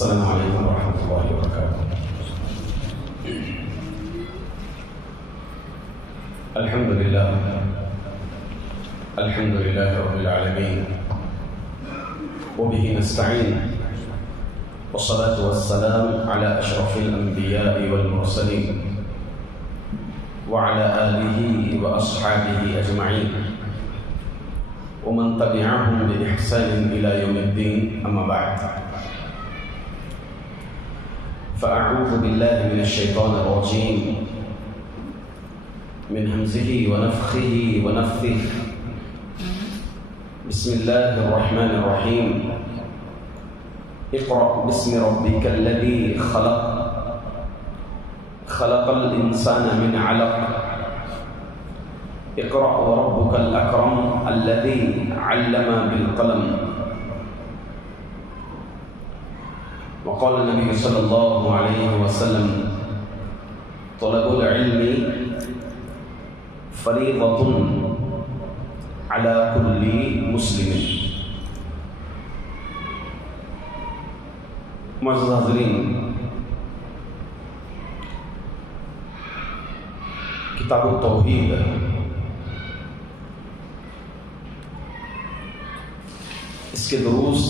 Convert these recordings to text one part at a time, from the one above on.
السلام علیکم ورحمۃ اللہ وبرکاتہ۔ الحمد للہ رب العالمین وبہ نستعین والصلاة والسلام علی اشرف الانبیاء والمرسلین وعلی آلہ واصحابہ اجمعین ومن تبعهم بإحسان إلى يوم الدين، أما بعد، فأعوذ بالله من الشيطان الرجيم من همزه ونفخه ونفثه. بسم الله الرحمن الرحيم. اقرأ باسم ربك الذي خلق، خلق الإنسان من علق. اقرأ وربك الأكرم الذي علم بالقلم. وقال النبي صلى الله عليه وسلم: طلب العلم فريضة على كل مسلم. معزز حاضرین، کتاب التوحید اس کے دروس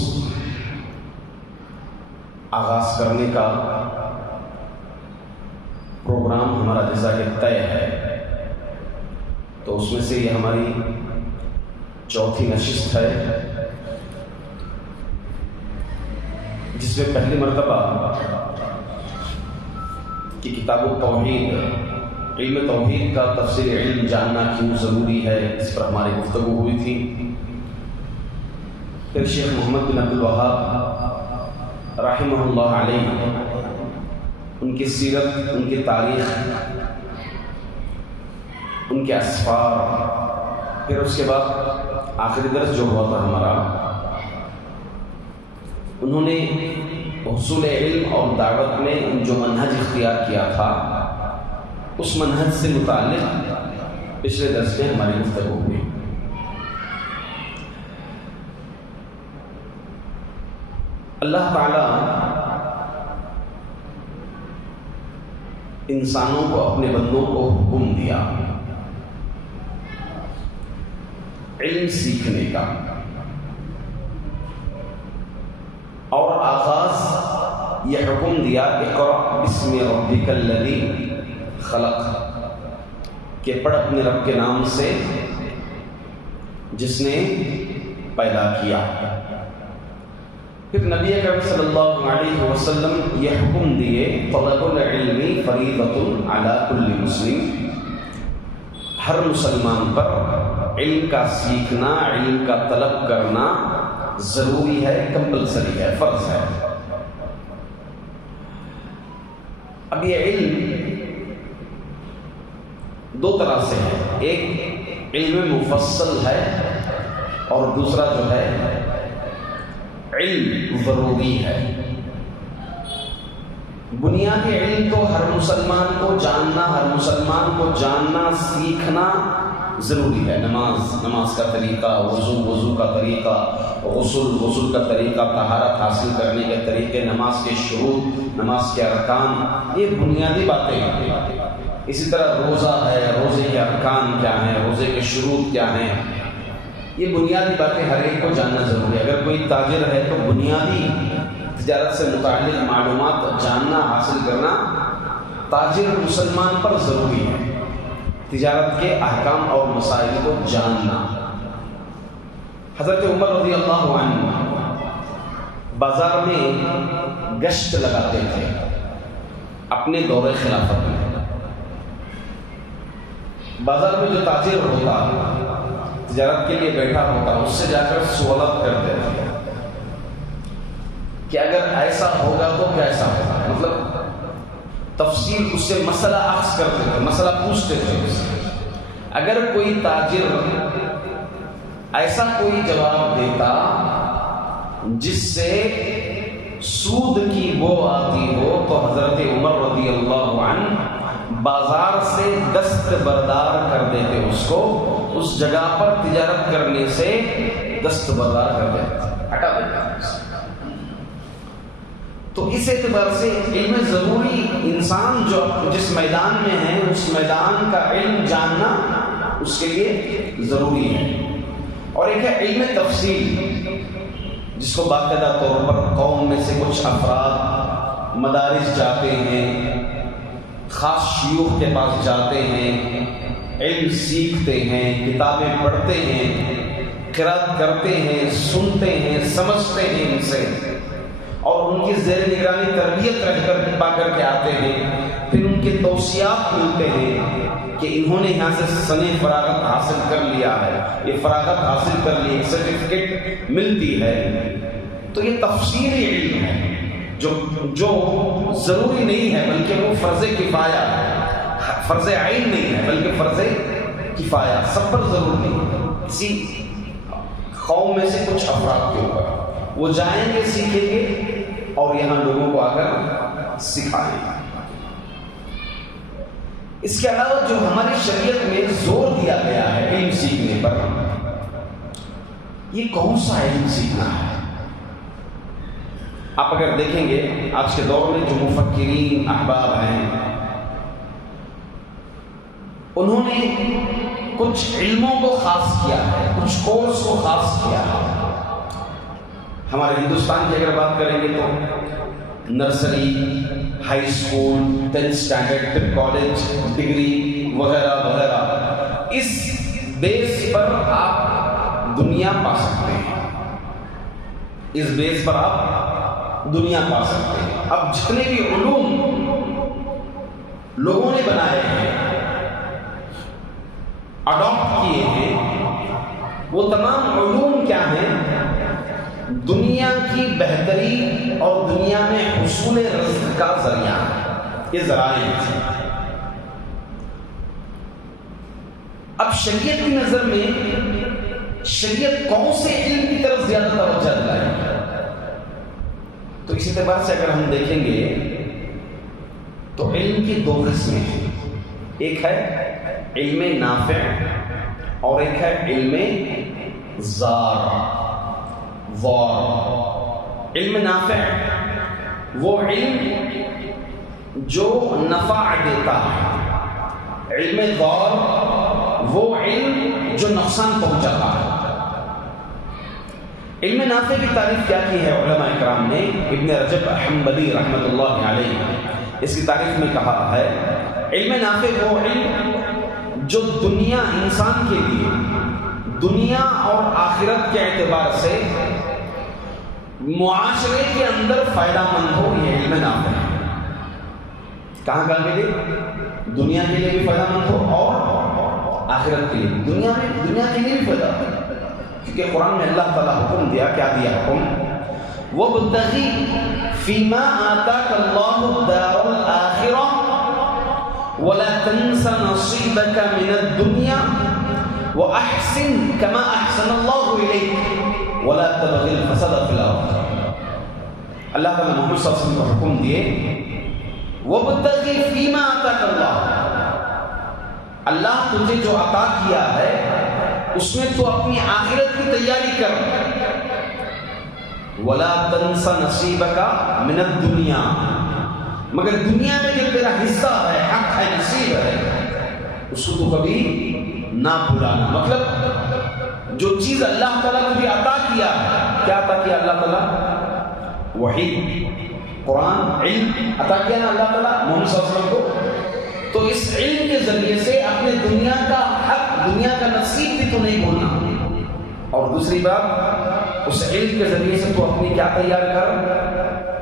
آغاز کرنے کا پروگرام ہمارا جیسا کہ طے ہے، تو اس میں سے یہ ہماری چوتھی نشست ہے، جس میں پہلی مرتبہ کہ کتاب التوحید، علم توحید کا تفسیر علم جاننا کیوں ضروری ہے، اس پر ہماری گفتگو ہوئی تھی۔ پھر شیخ محمد بن عبد الوہاب رحمہ اللہ علیہ، ان کی سیرت، ان کی تاریخ، ان کے اسفار، پھر اس کے بعد آخری درس جو ہوا تھا ہمارا، انہوں نے حصول علم اور دعوت میں جو منہج اختیار کیا تھا، اس منہج سے متعلق پچھلے درس میں ہماری گفتگو ہوئی۔ اللہ تعالیٰ انسانوں کو، اپنے بندوں کو حکم دیا علم سیکھنے کا، اور آغاز یہ حکم دیا اقرأ باسم ربک الذی خلق، کہ پڑھ اپنے رب کے نام سے جس نے پیدا کیا۔ پھر نبی اکرم صلی اللہ علیہ وسلم یہ حکم دیے طلب العلم فریضۃ علی کل مسلم، ہر مسلمان پر علم کا سیکھنا، علم کا طلب کرنا ضروری ہے، کمپلسری ہے، فرض ہے۔ اب یہ علم دو طرح سے ہے، ایک علم مفصل ہے اور دوسرا جو ہے علم ضروری ہے۔ بنیادی علم تو ہر مسلمان کو جاننا، ہر مسلمان کو جاننا، سیکھنا ضروری ہے۔ نماز کا طریقہ، وضو کا طریقہ، غسل کا طریقہ، طہارت حاصل کرنے کے طریقے، نماز کے شروط، نماز کے ارکان، یہ بنیادی باتیں ہیں۔ اسی طرح روزہ ہے، روزے کے ارکان کیا ہیں، روزے کے شروط کیا ہیں، یہ بنیادی باتیں ہر ایک کو جاننا ضروری ہے۔ اگر کوئی تاجر ہے تو بنیادی تجارت سے متعلق معلومات جاننا، حاصل کرنا تاجر مسلمان پر ضروری ہے، تجارت کے احکام اور مسائل کو جاننا۔ حضرت عمر رضی اللہ عنہ بازار میں گشت لگاتے تھے اپنے دور خلافت میں۔ بازار میں جو تاجر ہوتا، تجارت کے لیے بیٹھا ہوتا، اس سے جا کر سوالات کرتے تھے کہ اگر ایسا ہوگا تو کیسا ہوگا، مطلب تفصیل اس سے مسئلہ اخذ کرتے تھے، مسئلہ پوچھتے تھے اس سے۔ اگر کوئی تاجر ایسا کوئی جواب دیتا جس سے سود کی بو آتی ہو، تو حضرت عمر رضی اللہ عنہ بازار سے دست بردار کر دیتے اس کو، اس جگہ پر تجارت کرنے سے دست بردار کر دیتے، ہٹا دیتے۔ تو اس اعتبار سے علم ضروری، انسان جو جس میدان میں ہے اس میدان کا علم جاننا اس کے لیے ضروری ہے۔ اور ایک ہے علم تفصیل، جس کو باقاعدہ طور پر قوم میں سے کچھ افراد مدارس جاتے ہیں، خاص شیوخ کے پاس جاتے ہیں، علم سیکھتے ہیں، کتابیں پڑھتے ہیں، قرأت کرتے ہیں، سنتے ہیں، سمجھتے ہیں ان سے، اور ان کی زیر نگرانی تربیت رہ کر پا کر کے آتے ہیں، پھر ان کے توصیات ملتے ہیں کہ انہوں نے یہاں سے سنِ فراغت حاصل کر لیا ہے، یہ فراغت حاصل کر لی، ایک سرٹیفکیٹ ملتی ہے۔ تو یہ تفصیلی علم ہے جو ضروری نہیں ہے، بلکہ وہ فرض کفایہ ہے، فرض عین نہیں ہے بلکہ فرض کفایہ، سب پر ضروری نہیں ہے، کسی قوم میں سے کچھ افراد کے اوپر وہ جائیں گے، سیکھیں گے اور یہاں لوگوں کو آ کر سکھائیں گے۔ اس کے علاوہ جو ہماری شریعت میں زور دیا گیا ہے علم سیکھنے پر، یہ کون سا علم سیکھنا ہے؟ آپ اگر دیکھیں گے آج کے دور میں جو مفکرین احباب ہیں، انہوں نے کچھ علموں کو خاص کیا ہے، کچھ کورس کو خاص کیا ہے۔ ہمارے ہندوستان کی اگر بات کریں گے تو nursery, high school, 10th standard, پھر کالج، ڈگری وغیرہ وغیرہ، اس بیس پر آپ دنیا پا سکتے ہیں، اس بیس پر آپ دنیا پا سکتے ہیں۔ اب جتنے بھی علوم لوگوں نے بنائے ہیں، اڈاپٹ کیے ہیں، وہ تمام علوم کیا ہیں؟ دنیا کی بہتری اور دنیا میں حصول رزق کا ذریعہ ہے، یہ ذرائع ہیں۔ اب شریعت کی نظر میں شریعت کون سے علم کی طرف زیادہ توجہ دلائے گی؟ تو اس اعتبار سے اگر ہم دیکھیں گے تو علم کی دو قسمیں ہیں، ایک ہے علم نافع اور ایک ہے علم زار۔ علم نافع وہ علم جو نفع دیتا ہے، علم ضار وہ علم جو نقصان پہنچاتا ہے۔ علم نافع کی تعریف کیا کی ہے علماء اکرام نے؟ ابن رجب حنبلی رحمۃ اللہ علیہ اس کی تعریف میں کہا ہے، علم نافع وہ علم جو دنیا، انسان کے لیے دنیا اور آخرت کے اعتبار سے معاشرے کے اندر فائدہ مند ہو، یہ علم نافع ہے۔ کہاں کے لیے؟ دنیا کے لیے بھی فائدہ مند ہو اور آخرت کے لیے، دنیا کے لیے بھی فائدہ مند، کیونکہ قرآن میں اللہ تعالیٰ حکم دیا، کیا دیا حکم؟ وَابْتَغِ فِيمَا آتَاكَ اللَّهُ الدَّارَ الْآخِرَةَ وَلَا تَنْسَ نَصِيبَكَ مِنَ الدُّنْيَا وَأَحْسِنْ كَمَا أَحْسَنَ اللَّهُ إِلَيْكَ وَلَا تَبْغِ الْفَسَادَ فِي الْأَرْضِ۔ اللہ تعالیٰ محمد صلی اللہ علیہ وسلم کو حکم دیے، وَابْتَغِ فِيمَا آتَاكَ اللَّهُ، اللہ تجھے جو عطا کیا ہے اس میں تو اپنی آخرت کی تیاری کر، وَلَا تَنْسَ نَصِيبَكَ مِنَ الدُّنْيَا، مگر دنیا میں جو تیرا حصہ ہے، حق ہے، نصیب ہے، اس کو تو کبھی نہ بھولانا۔ مطلب جو چیز اللہ تعالیٰ نے عطا کیا ہے، کیا عطا کیا اللہ تعالیٰ؟ وحی، قرآن، علم عطا کیا نا اللہ تعالیٰ محمد صلی اللہ علیہ وسلم کو، تو اس علم کے ذریعے سے اپنے دنیا کا حق، دنیا کا نصیب بھی تو نہیں بھولنا، اور دوسری بات اس علم کے ذریعے سے تو اپنی کیا تیار کر؟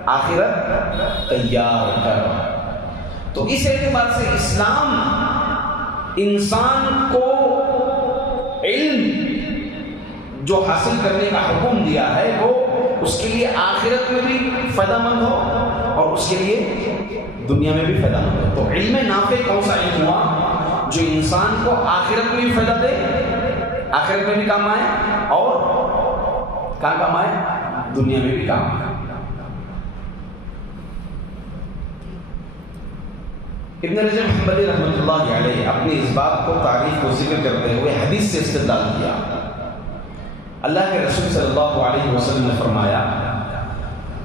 آخرت تیار کر۔ تو اس اعتبار سے اسلام انسان کو علم جو حاصل کرنے کا حکم دیا ہے وہ اس کے لیے آخرت میں بھی فائدہ مند ہو اور اس کے لیے دنیا میں بھی فائدہ مند ہو۔ تو علم نافع کون سا علم ہوا جو انسان کو آخرت میں بھی فائدہ دے، آخرت میں بھی کام آئے اور کہاں کام آئے؟ دنیا میں بھی کام آئے۔ ابن رجب حنبلی رحمۃ اللہ علیہ اپنی اس بات کو تعریف کو ذکر کرتے ہوئے حدیث سے استدلال کیا۔ اللہ کے رسول صلی اللہ علیہ وسلم نے فرمایا،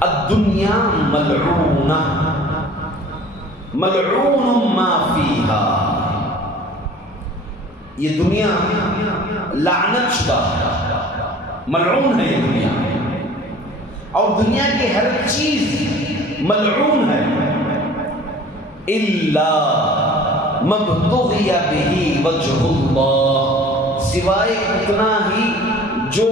الدنیا ملعونہ ملعون ما فیہا، یہ دنیا لعنت شدہ ملعون ہے یہ دنیا، اور دنیا کی ہر چیز ملعون ہے، الا مبتغی بہ وجہ اللہ، سوائے اتنا ہی جو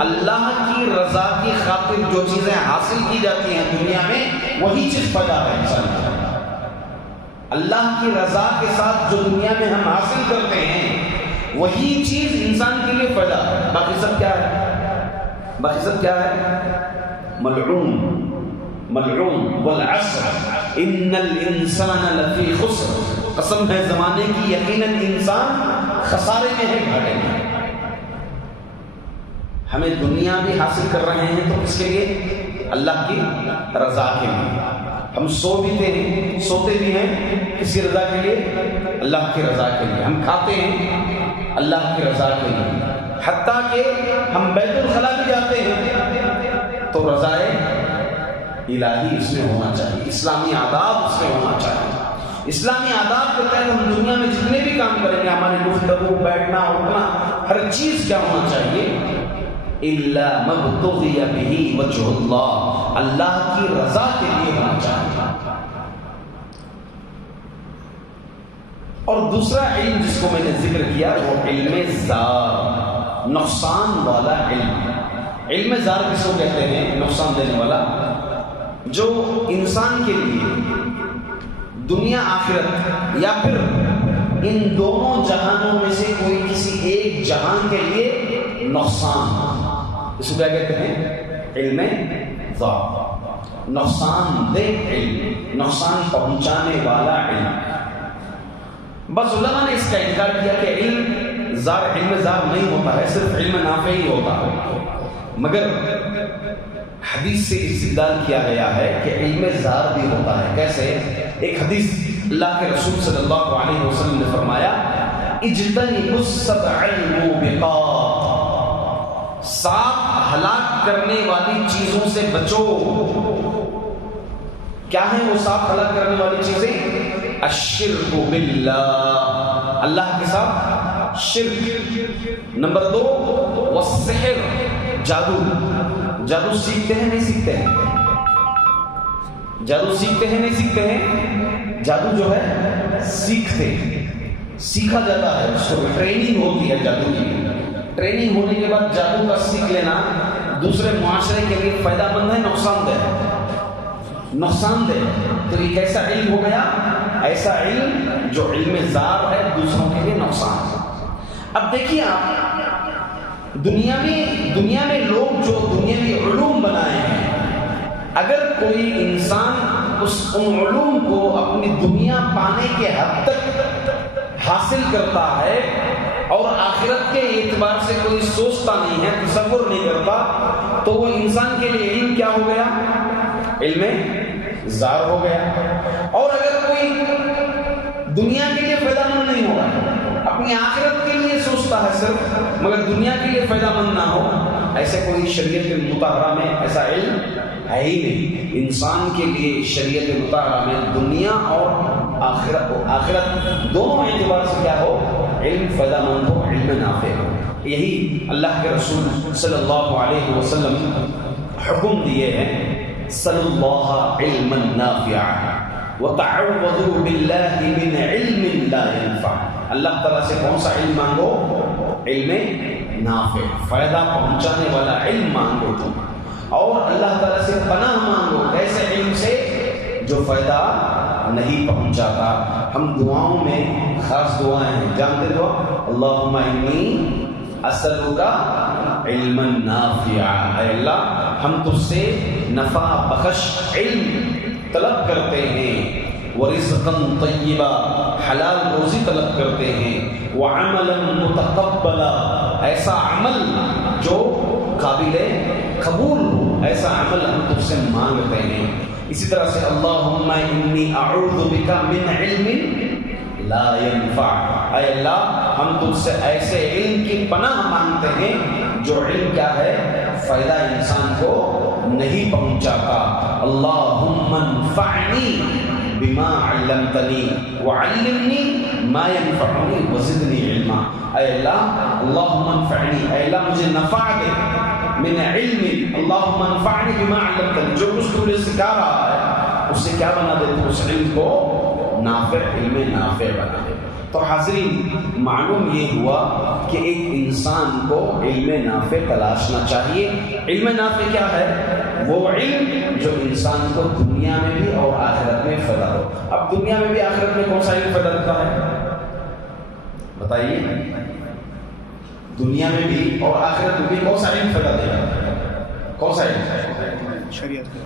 اللہ کی رضا کی خاطر جو چیزیں حاصل کی جاتی ہیں دنیا میں وہی چیز فائدہ ہے انسان کو۔ اللہ کی رضا کے ساتھ جو دنیا میں ہم حاصل کرتے ہیں وہی چیز انسان کے لیے فائدہ ہے، باقی سب کیا ہے؟ باقی سب کیا ہے؟ ملعون ملعون، والعصر ان الانسان لفی خسر، قسم ہے زمانے کی یقیناً انسان خسارے میں ہے، گھاٹے میں۔ ہمیں دنیا بھی حاصل کر رہے ہیں تو اس کے لیے اللہ کی رضا کے لیے، ہم سوتے بھی ہیں کسی رضا کے لیے، اللہ کی رضا کے لیے، ہم کھاتے ہیں اللہ کی رضا کے لیے، حتیٰ کہ ہم بیت الخلا بھی جاتے ہیں تو رضا الہی اس میں ہونا چاہیے، اسلامی آداب اس میں ہونا چاہیے۔ اسلامی آداب کے تحت ہم دنیا میں جتنے بھی کام کریں گے، ہماری گفتگو، بیٹھنا اٹھنا، ہر چیز کیا ہونا چاہیے؟ الا مبتغی بہ وجہ اللہ، اللہ کی رضا کے لیے ہونا چاہیے۔ اور دوسرا علم جس کو میں نے ذکر کیا وہ علم زار، نقصان والا علم۔ علم زار کس کو کہتے ہیں؟ نقصان دینے والا، جو انسان کے لیے دنیا آخرت یا پھر ان دونوں جہانوں میں سے کوئی کسی ایک جہان کے لیے نقصان، اس کو کیا کہتے ہیں؟ علم زار، نقصان دہ علم، نقصان پہنچانے والا علم۔ بس علماء نے اس کا انکار کیا کہ علم زار نہیں ہوتا ہے، صرف علم نافع ہی ہوتا ہے، مگر حدیث سے استدلال کیا گیا ہے کہ علم زار بھی ہوتا ہے۔ کیسے؟ ایک حدیث اللہ کے رسول صلی اللہ علیہ وسلم نے فرمایا، اجتنبوا السبع الموبقات، 7 ہلاک کرنے والی چیزوں سے بچو۔ کیا ہیں وہ 7 ہلاک کرنے والی چیزیں؟ الشرک باللہ، اللہ کے ساتھ شرک۔ نمبر 2 والسحر، جادو۔ جادو سیکھتے ہیں نہیں سیکھتے ہیں؟ جادو سیکھتے ہیں نہیں سیکھتے ہیں؟ جادو جو ہے سیکھا جاتا ہے، اس کو ٹریننگ ہوتی ہے جادو کی۔ ٹریننگ ہونے کے بعد جادو کا سیکھ لینا دوسرے معاشرے کے لیے فائدہ مند ہے نقصان دہ؟ نقصان دہ۔ تو یہ کیسا علم ہو گیا؟ ایسا علم جو علم زار ہے، دوسروں کے لیے نقصان۔ اب دیکھیے آپ، دنیا میں لوگ جو دنیاوی علوم بنائے ہیں، اگر کوئی انسان ان علوم کو اپنی دنیا پانے کے حد تک حاصل کرتا ہے اور آخرت کے اعتبار سے کوئی سوچتا نہیں ہے، تصور نہیں کرتا، تو وہ انسان کے لیے علم کیا ہو گیا؟ علم زار ہو گیا۔ اور اگر کوئی دنیا کے لیے فائدہ مند نہیں ہوگا، اپنی آخرت کے لیے سوچتا ہے صرف، مگر دنیا کے لیے فائدہ مند نہ ہو، ایسے کوئی شریعت مطہرہ میں ایسا علم ہے ہی نہیں۔ انسان کے لیے شریعت مطہرہ میں دنیا اور آخرت دونوں اعتبار سے کیا ہو؟ علم فائدہ مند ہو، علم نافع ہو۔ یہی اللہ کے رسول صلی اللہ علیہ وسلم حکم دیے ہیں، صلی اللہ علما نافعا وتعوذوا باللہ من علم لا ينفع۔ اللہ تعالیٰ سے کون سا علم مانگو؟ علم نافع، فائدہ پہنچانے والا علم مانگو تم، اور اللہ تعالیٰ سے پناہ مانگو ایسے علم سے جو فائدہ نہیں پہنچاتا۔ ہم دعاؤں میں خاص دعائیں ہیں، جانتے دعا؟ اللہم انی اسألک علما نافعا، اے اللہ ہم تجھ سے نفع بخش علم طلب کرتے ہیں، ورزقا طیبا، حلال روزی طلب کرتے ہیں، وعملا متقبلا، ایسا عمل جو قابل قبول ہو، ایسا عمل ہم تجھ سے مانگتے ہیں۔ اسی طرح سے اللہم انی اعوذ بک من علم لا ينفع، اے اللہ ہم تجھ سے ایسے علم کی پناہ مانگتے ہیں جو علم کیا ہے؟ فائدہ انسان کو نہیں پہنچاتا. اللہم انفعنی بما علمتنی وعلمنی ما ینفعنی وزدنی علما. اے اللہ اللہم انفعنی، اے اللہ مجھے نفع دے من علم، اللہم انفعنی بما علمتنی، جو کچھ تو مجھے سکھا رہا ہے اس سے کیا بنا دے تو اس علم کو نافع، علم نافع بنا دے. تو حاضرین معلوم یہ ہوا کہ ایک انسان کو علم نافع تلاشنا چاہیے. علم نافع کیا ہے؟ وہ علم جو انسان کو دنیا میں بھی اور آخرت میں فائدہ ہو. اب دنیا میں بھی آخرت میں کون سا علم فائدہ دیتا ہے بتائیے؟ دنیا میں بھی اور آخرت میں بھی کون سا علم فائدہ دے گا؟ کون سا علم؟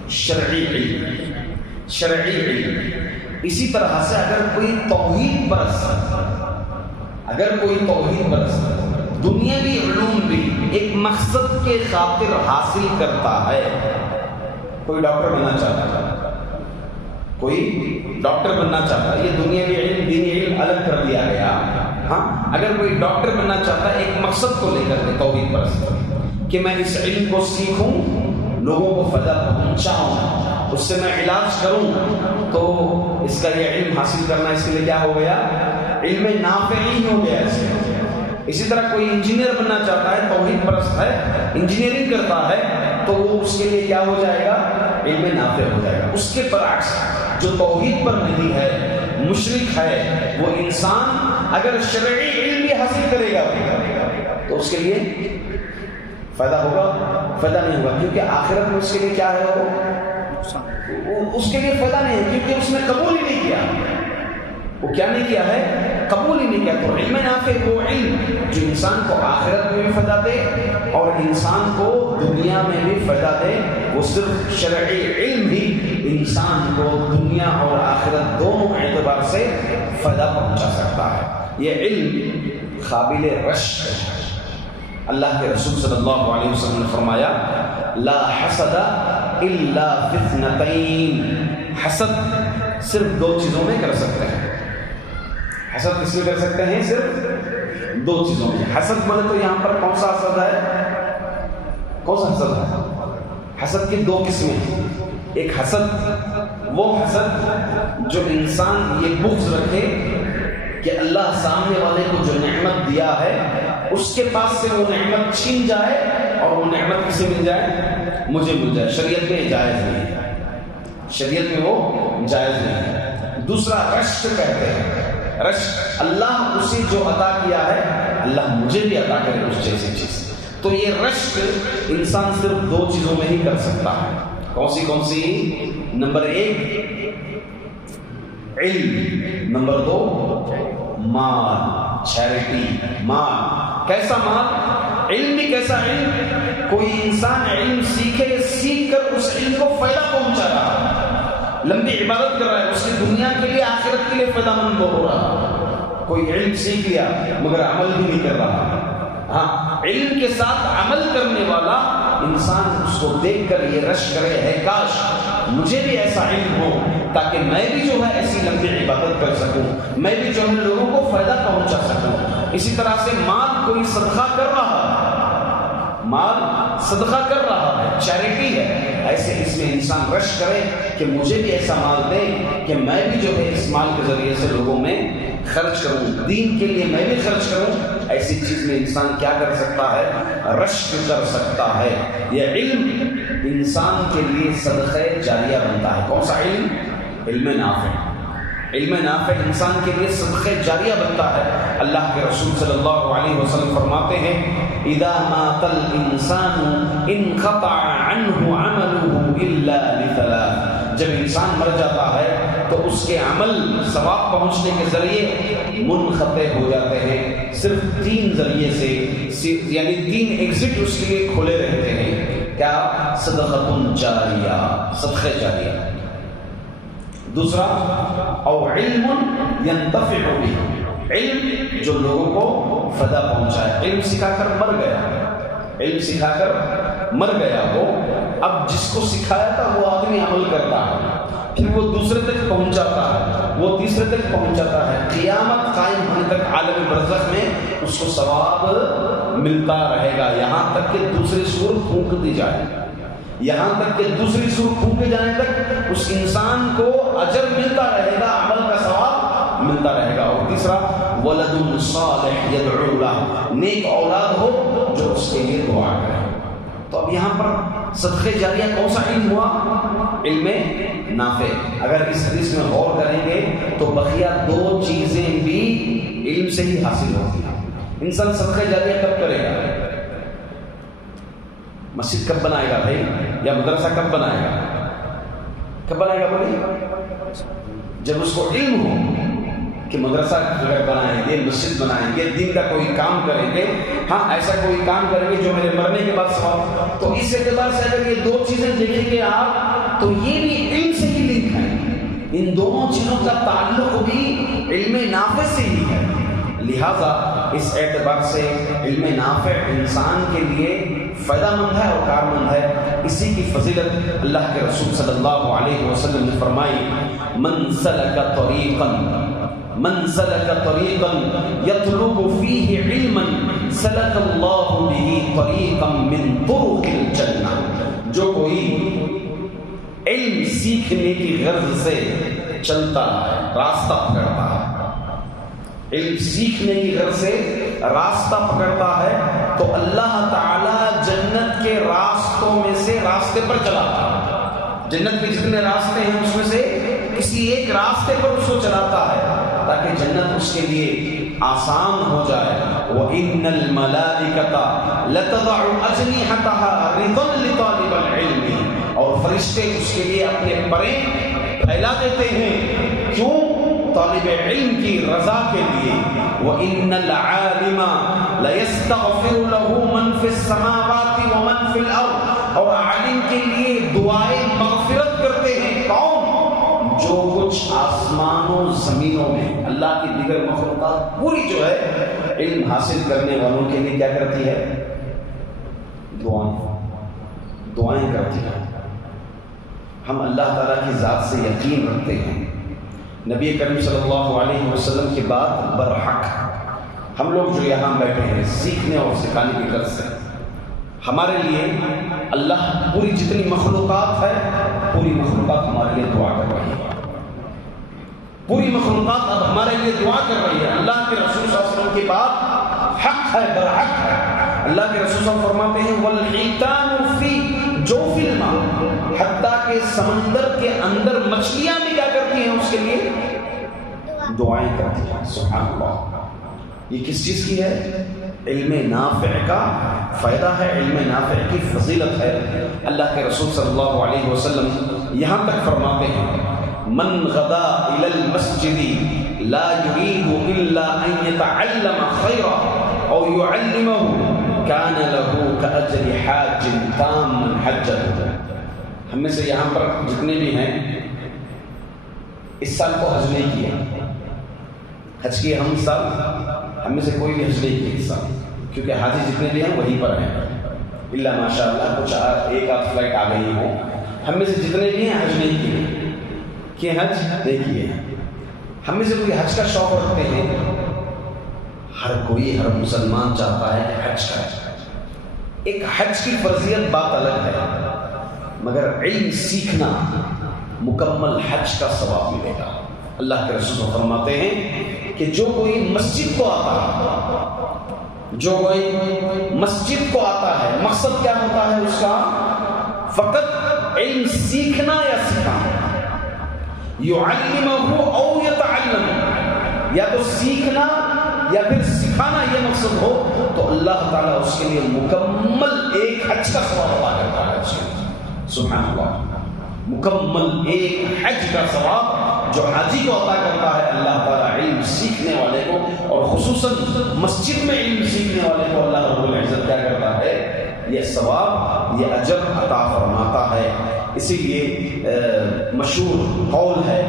شرعی علم. شرعی علم. اسی طرح سے اگر کوئی توحید پرست دنیاوی علوم بھی ایک مقصد کے خاطر حاصل کرتا ہے، کوئی ڈاکٹر بننا چاہتا ہے، یہ دنیاوی علم دینی علم الگ کر دیا گیا. ہاں، اگر کوئی ڈاکٹر بننا چاہتا ہے ایک مقصد کو لے کر کے توحید پرست کہ میں اس علم کو سیکھوں، لوگوں کو فائدہ پہنچاؤں، اس سے میں علاج کروں، تو اس کا یہ علم حاصل کرنا اس کے لیے کیا ہو گیا؟ علم نافع ہی ہو گیا اس میں. اسی طرح کوئی انجینئر بننا چاہتا ہے، توحید پرست ہے، انجینئرنگ کرتا ہے، تو وہ اس کے لیے کیا ہو جائے گا؟ علم نافع ہو جائے گا. اس کے برعکس جو توحید پر نہیں ہے، مشرک ہے، وہ انسان اگر شرعی علم بھی حاصل کرے گا تو اس کے لیے فائدہ ہوگا؟ فائدہ نہیں ہوگا، کیونکہ آخرت میں اس کے لیے کیا ہے؟ اس کے لیے فائدہ نہیں ہے، کیونکہ اس نے قبول ہی نہیں کیا. وہ کیا نہیں کیا ہے؟ قبول ہی نہیں کیا. تو علم نافع وہ علم جو انسان کو آخرت میں بھی فائدہ دے اور انسان کو دنیا میں بھی فائدہ دے. وہ صرف شرعی علم ہی انسان کو دنیا اور آخرت دونوں اعتبار سے فائدہ پہنچا سکتا ہے. یہ علم قابل رشک ہے. اللہ کے رسول صلی اللہ علیہ وسلم نے فرمایا لا حسد الا فی اثنتین. حسد صرف دو چیزوں میں کر سکتے ہیں. حسد کس میں کر سکتے ہیں؟ صرف دو چیزوں میں. حسد بولے تو یہاں پر کون سا حسد ہے؟ کون سا حسد ہے؟ حسد کی دو قسمیں ہیں. ایک حسد وہ حسد جو انسان یہ بغض رکھے کہ اللہ سامنے والے کو جو نعمت دیا ہے اس کے پاس سے وہ نعمت چھین جائے اور وہ نعمت کسے مل جائے؟ مجھے مل جائے. شریعت میں جائز نہیں ہے، شریعت میں وہ جائز نہیں ہے. دوسرا رشک کہتے ہیں. رشک اللہ اسے جو عطا کیا ہے اللہ مجھے بھی عطا کرے اس جیسی چیز. تو یہ رشک انسان صرف دو چیزوں میں ہی کر سکتا ہے. کون سی؟ نمبر ایک علم، نمبر دو مال، چیریٹی، مال. کیسا مال؟ علم بھی کیسا علم؟ کوئی انسان علم سیکھے، سیکھ کر اس علم کو فائدہ پہنچا رہا، لمبی عبادت کر رہا ہے، اس کی دنیا کے لیے آخرت کے لیے فائدہ مند ہو رہا. کوئی علم سیکھ لیا مگر عمل بھی نہیں کر رہا. ہاں، علم کے ساتھ عمل کرنے والا انسان اس کو دیکھ کر یہ رش کرے ہے کاش مجھے بھی ایسا علم ہو تاکہ میں بھی جو ہے ایسی لمبی عبادت کر سکوں، میں بھی جو ہے لوگوں کو فائدہ پہنچا سکوں. اسی طرح سے مال کوئی صدقہ کر رہا ہے، مال صدقہ کر رہا ہے، چیریٹی ہے، ایسے اس میں انسان رش کرے کہ مجھے بھی ایسا مال دے کہ میں بھی جو ہے اس مال کے ذریعے سے لوگوں میں خرچ کروں، دین کے لیے میں بھی خرچ کروں. ایسی چیز میں انسان کیا کر سکتا ہے؟ رشک کر سکتا ہے. یہ علم انسان کے لیے صدقہ جاریہ بنتا ہے. کون سا علم؟ علم نافع. علم نافع انسان کے لیے صدقہ جاریہ بنتا ہے. اللہ کے رسول صلی اللہ علیہ وسلم فرماتے ہیں اذا مات الانسان انقطع عنه عمله الا لثلاث. جب انسان مر جاتا ہے تو اس کے عمل ثواب پہنچنے کے ذریعے منقطع ہو جاتے ہیں. صرف تین ذریعے سے، یعنی تین ایگزٹ اس کے لیے کھلے رہتے ہیں. کیا؟ صدقۃ جاریہ، صدقہ جاریہ. دوسرا او علم ينتفع به، علم جو لوگوں کو فائدہ پہنچائے. علم سکھا کر مر گیا، علم سکھا کر مر گیا وہ، اب جس کو سکھایا تھا وہ آدمی عمل کرتا ہے، پھر وہ دوسرے تک پہنچاتا ہے، وہ تیسرے تک پہنچاتا ہے. قیامت قائم ہونے تک عالم برزخ میں اس کو ثواب ملتا رہے گا یہاں تک کہ دوسری سور پھونک دی جائے. یہاں تک کہ دوسری سور پھونکے جانے تک اس انسان کو اجر ملتا رہے گا، عمل کا ثواب ملتا رہے گا۔ اور تیسرا ولد صالح یدعو لہ، نیک اولاد ہو جو اس کے لیے دعا کرے۔ تو اب یہاں پر صدقہ جاریہ کون سا علم ہوا؟ علم نافع۔ اگر اس حدیث میں غور کریں گے تو بقیہ دو چیزیں بھی علم سے ہی حاصل ہوتی ہیں۔ انسان صدقہ جاریہ کب کرے گا؟ مسجد کب بنائے گا بھائی، یا مدرسہ کب بنائے گا؟ کب بنائے گا بولے؟ جب اس کو علم ہو کہ مدرسہ اگر بنائیں گے، مسجد بنائیں گے، دین کا کوئی کام کریں گے، ہاں ایسا کوئی کام کریں گے جو میرے مرنے کے بعد ثواب۔ تو اس اعتبار سے اگر یہ دو چیزیں دیکھیں گے آپ تو یہ بھی علم سے ہی لنک ہے، ان دونوں چیزوں کا تعلق بھی علم نافع سے ہی ہے۔ لہذا اس اعتبار سے علم نافع انسان کے لیے فائدہ مند ہے اور کارمند ہے۔ اسی کی فضیلت اللہ کے رسول صلی اللہ علیہ وسلم نے فرمائی، من سلک طریقا یطلب فیہ علما سلک اللہ بہ طریقا من طرق الجنہ، جو کوئی علم سیکھنے کی غرض سے چلتا ہے، راستہ پکڑتا ہے، علم سیکھنے کی غرض سے راستہ پکڑتا ہے تو اللہ تعالی جنت کے راستوں میں سے راستے پر چلاتا ہے۔ جنت کے جتنے راستے ہیں اس میں سے کسی ایک راستے پر اس کو چلاتا ہے تاکہ جنت اس کے لیے آسان ہو جائے۔ وَإِنَّ الْمَلَائِكَةَ لَتَضَعُ أَجْنِحَتَهَا رِضًا لِطَالِبِ الْعِلْمِ، اور فرشتے اس کے لیے اپنے پریں پھیلا دیتے ہیں، کیوں؟ طالب علم کی رضا کے لیے۔ وَإِنَّ الْعَالِمَ لَيَسْتَغْفِرُ لَهُ مَنْ فِي السَّمَاوَاتِ وَمَنْ فِي الْأَرْضِ، اور عالم کے لیے دعائیں مغفرت کرتے ہیں کون؟ جو کچھ آسمانوں زمینوں میں، اللہ کی دیگر مخلوقات پوری جو ہے علم حاصل کرنے والوں کے لیے کیا کرتی ہے؟ دعائیں کرتی ہیں۔ ہم اللہ تعالیٰ کی ذات سے یقین رکھتے ہیں۔ نبی کریم صلی اللہ علیہ وسلم کی بات برحق، ہم لوگ جو یہاں بیٹھے ہیں سیکھنے اور سکھانے کی غرض سے، ہمارے لیے اللہ پوری جتنی مخلوقات ہے، پوری مخلوقات ہمارے لیے دعا کر رہی ہے، پوری مخلوقات اب ہمارے لیے دعا کر رہی ہے۔ اللہ کے رسول صلی اللہ علیہ وسلم کی بات حق ہے، برحق ہے۔ اللہ کے رسول صلی اللہ علیہ وسلم فرماتے ہیں وَالْحِيتَانُ فِي جَوْفِ الْمَاءِ، حتیٰ کہ سمندر کے اندر مچھلیاں بھی کیا کرتی ہیں؟ اس کے لیے دعائیں کرتی ہیں۔ سبحان اللہ، یہ کس چیز کی ہے؟ علم نافع کا فائدہ ہے، علم نافع کی فضیلت ہے۔ اللہ کے رسول صلی اللہ علیہ وسلم یہاں تک فرماتے ہیں من غدا الى المسجد لا يريد الا ان يتعلم خيرا او يعلمه كان له كاجر حاج تام حجته۔ ہم میں سے یہاں پر جتنے بھی ہیں اس سال کو حج نہیں کیا، حج کیے ہم اس سال، ہم میں سے کوئی بھی حج نہیں کیا اس سال، کیونکہ حاجی جتنے بھی ہیں وہیں پر ہیں، اللہ ماشاء اللہ کچھ ایک آدھ فلائٹ آ گئی ہو۔ ہم میں سے جتنے بھی ہیں حج نہیں کیے، کہ حج نہیں کیے۔ ہم میں سے کوئی حج کا شوق رکھتے ہیں؟ ہر کوئی، ہر مسلمان چاہتا ہے کہ حج کرے۔ ایک حج کی فرضیت بات الگ ہے، مگر علم سیکھنا مکمل حج کا ثواب ملے گا۔ اللہ کے رسول فرماتے ہیں کہ جو کوئی مسجد کو آتا ہے، جو کوئی مسجد کو آتا ہے، مقصد کیا ہوتا ہے اس کا؟ فقط علم سیکھنا یا سکھانا، یعلمہ او یتعلم، یا تو سیکھنا یا پھر سکھانا یہ مقصد ہو تو اللہ تعالیٰ اس کے لیے مکمل ایک حج کا ثواب عطا کرتا ہے۔ سبحان اللہ، مکمل ایک حج کا ثواب جو حاجی کو عطا کرتا ہے اللہ تعالیٰ علم سیکھنے والے کو، اور خصوصاً مسجد میں علم سیکھنے والے کو اللہ رب العزت کیا کرتا ہے؟ یہ ثواب، یہ اجر عطا فرماتا ہے۔ اسی لیے مشہور قول ہے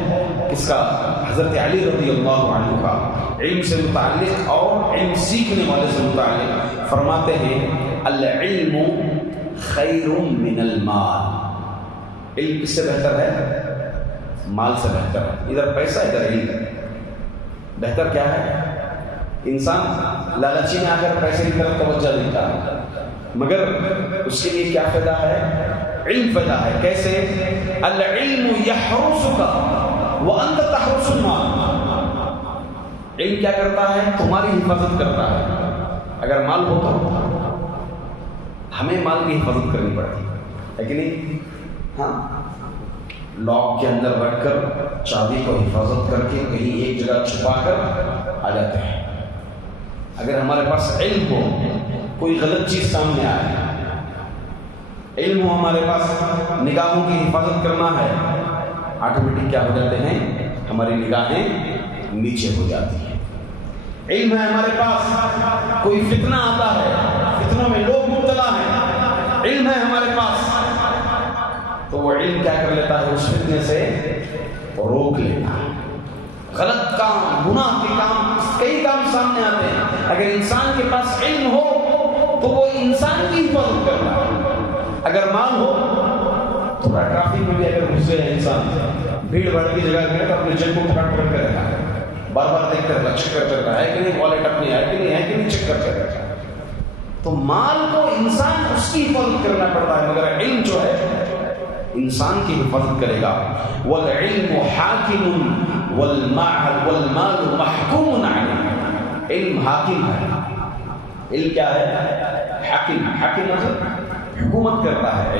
اس کا، حضرت علی رضی اللہ عنہ کا علم سے متعلق اور علم سیکھنے والے سے متعلق فرماتے ہیں العلم خیر من المال، علم کس سے بہتر ہے؟ مال سے بہتر ہے۔ ادھر پیسہ، ادھر علم، بہتر کیا ہے؟ انسان لالچی میں آ کر پیسے کی طرف توجہ دیتا ہے، مگر اس کے لیے کیا فائدہ ہے؟ علم پیدا ہے. کیسے؟ العلم یحرسک وانت تحرس المال. علم کیا کرتا ہے؟ تمہاری حفاظت کرتا ہے. اگر مال ہو تو ہمیں مال کی حفاظت کرنی پڑتی ہے کہ نہیں؟ ہاں، لاک کے اندر رکھ کر چابی کو حفاظت کر کے کہیں ایک جگہ چھپا کر آ جاتے ہیں. اگر ہمارے پاس علم ہو، کوئی غلط چیز سامنے آئے، علم ہو ہمارے پاس نگاہوں کی حفاظت کرنا ہے، آٹومیٹک کیا ہو جاتے ہیں؟ ہماری نگاہیں نیچے ہو جاتی ہیں. علم ہے ہمارے پاس، کوئی فتنہ آتا ہے، فتنوں میں لوگ مبتلا ہیں، علم ہے ہمارے پاس، تو وہ علم کیا کر لیتا ہے؟ اس فتنے سے روک لیتا ہے. غلط کام، گناہ کے کام، کئی کام سامنے آتے ہیں. اگر انسان کے پاس علم ہو تو وہ انسان کی حفاظت کرتا ہے. اگر مال ہو تو ٹریفک میں بھی اگر گھسے ہیں انسان، بھیڑ بھاڑ کی جگہ میں تو اپنے جیب کو پکڑ کر کے رکھا ہے، بار بار دیکھ کر چیک کر رہا ہے کہ نہیں، والٹ اپنی ہے کہ نہیں، ہے کہ نہیں، چیک کر رکھا ہے. تو مال کو انسان اس کی حفاظت کرنا پڑتا ہے، مگر علم جو ہے انسان کی حفاظت کرے گا. والعلم حاکم والمال محکوم علیہ. علم حاکم ہے. علم کیا ہے؟ حاکم. حاکم مطلب حکومت کرتا ہے.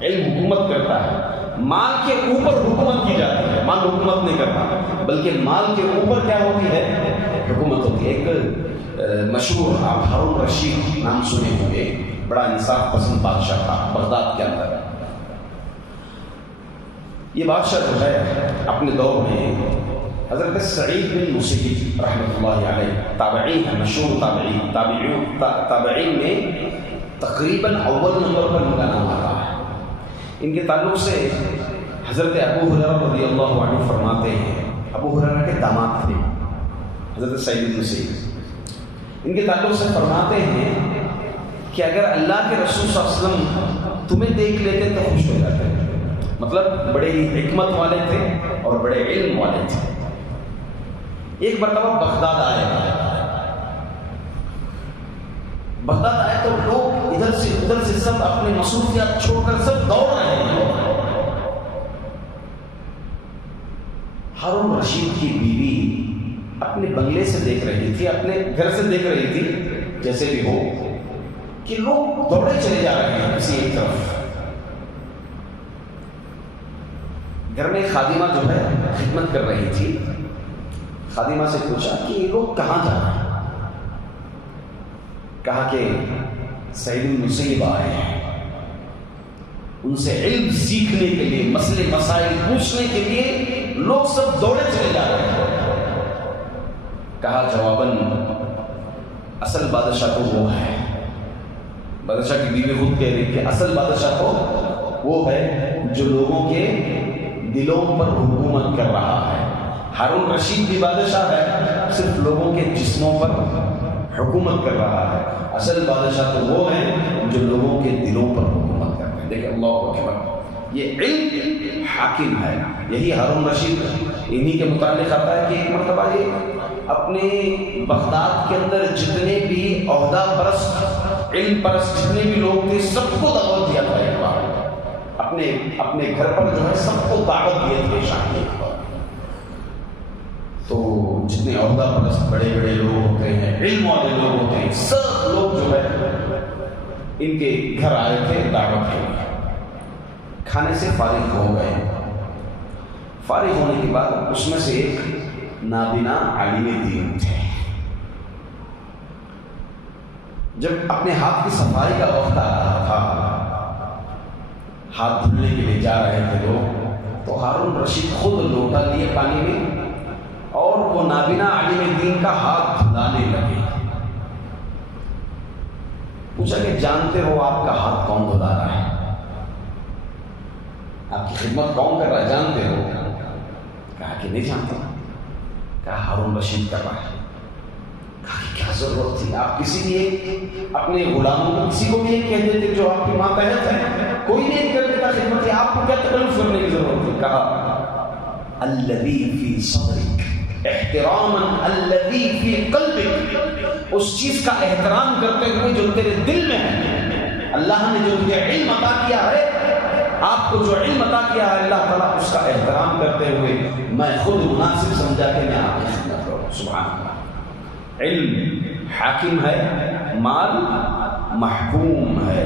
علم حکومت کرتا ہے. مال کے اوپر حکومت کی جاتی ہے، مال حکومت نہیں کرتا، بلکہ مال کے اوپر کیا ہوتی ہے؟ حکومت ہوتی ہے. ایک مشہور، آپ ہارون رشید نام سنے ہوں گے، بڑا انصاف پسند بادشاہ تھا بغداد کے اندر. یہ بادشاہ جو ہے اپنے دور میں حضرت سعید بن مسیب رحمۃ اللہ علیہ، تابعین ہے، مشہور تابعین میں تقریباً اول نمبر پر ان کا نام آتا ہے. ان کے تعلق سے حضرت ابو ہریرہ رضی اللہ عنہ فرماتے ہیں، ابو ہریرہ کے داماد تھے حضرت سعید بن مسیب. ان کے تعلق سے فرماتے ہیں کہ اگر اللہ کے رسول صلی اللہ علیہ وسلم تمہیں دیکھ لیتے تو خوش ہو جاتے. مطلب بڑے ہی حکمت والے تھے اور بڑے علم والے تھے. ایک مرتبہ بغداد آئے تو لوگ ادھر سے سب اپنے مصروفیات چھوڑ کر سب دوڑ رہے ہیں. ہارون رشید کی بیوی اپنے بنگلے سے دیکھ رہی تھی، اپنے گھر سے دیکھ رہی تھی، جیسے بھی ہو کہ لوگ دوڑے چلے جا رہے ہیں کسی ایک طرف. گھر میں خادمہ جو ہے خدمت کر رہی تھی. خادمہ سے پوچھا کہ یہ لوگ کہاں جا رہے ہیں؟ کہا کہ سعید بن مسیب آئے ہیں، ان سے علم سیکھنے کے لیے، مسئلے مسائل پوچھنے کے لیے لوگ سب دوڑے چلے جا رہے ہیں. کہا جواباً اصل بادشاہ تو وہ ہے. بادشاہ کی بیوی خود کہہ رہی کہ اصل بادشاہ تو وہ ہے جو لوگوں کے دلوں پر حکومت کر رہا ہے. ہارون رشید بھی بادشاہ ہے، صرف لوگوں کے جسموں پر حکومت کر رہا ہے. اصل بادشاہ تو وہ ہیں جو لوگوں کے دلوں پر حکومت کرتے ہیں. دیکھیں اللہ اکبر، یہ علم حاکم ہے. یہی ہارون رشید انہی کے متعلق آتا ہے کہ ایک مرتبہ یہ اپنے بغداد کے اندر جتنے بھی عہدہ پرست، علم پرست جتنے بھی لوگ تھے سب کو دعوت دیا تھا. ایک بار اپنے گھر پر جو ہے سب کو دعوت دیے تھے شام ایک بار. تو جتنے عہدہ پرست بڑے بڑے لوگ ہوتے ہیں، علم والے لوگ ہوتے ہیں، سب لوگ جو ہے ان کے گھر آئے تھے دعوت کے لیے. کھانے سے فارغ ہو گئے. فارغ ہونے کے بعد اس میں سے ایک نابینا عالم دین تھے. جب اپنے ہاتھ کی صفائی کا وقت آ رہا تھا، ہاتھ دھلنے کے لیے جا رہے تھے لوگ، تو ہارون رشید خود لوٹا لیے پانی میں اور وہ نابینا عالم دین کا ہاتھ دھلانے لگے. پوچھا کہ جانتے ہو آپ کا ہاتھ کون دھلا رہا ہے؟ آپ کی خدمت کون کر رہا ہے؟ جانتے ہو؟ کہا کہ نہیں جانتا. کہا ہارون رشید کر رہا ہے. کہا کہ کیا ضرورت تھی؟ آپ کسی بھی اپنے غلاموں کو کسی کو بھی ایک کہہ دیتے جو آپ کے ماتحت ہے، کوئی نہیں کر دیتا خدمت، آپ کو کیا تکلف کرنے کی ضرورت تھی؟ کہا الذی فی صدرک احتراما الذی فی قلبک، اس چیز کا احترام کرتے ہوئے جو تیرے دل میں ہے. اللہ نے جو تجھے علم عطا کیا ہے، آپ کو جو علم عطا کیا ہے اللہ تعالیٰ اس کا احترام کرتے ہوئے میں خود مناسب سمجھا کہ میں آپ کی خدمت کروں. سبحان اللہ. علم حاکم ہے، مال محکوم ہے.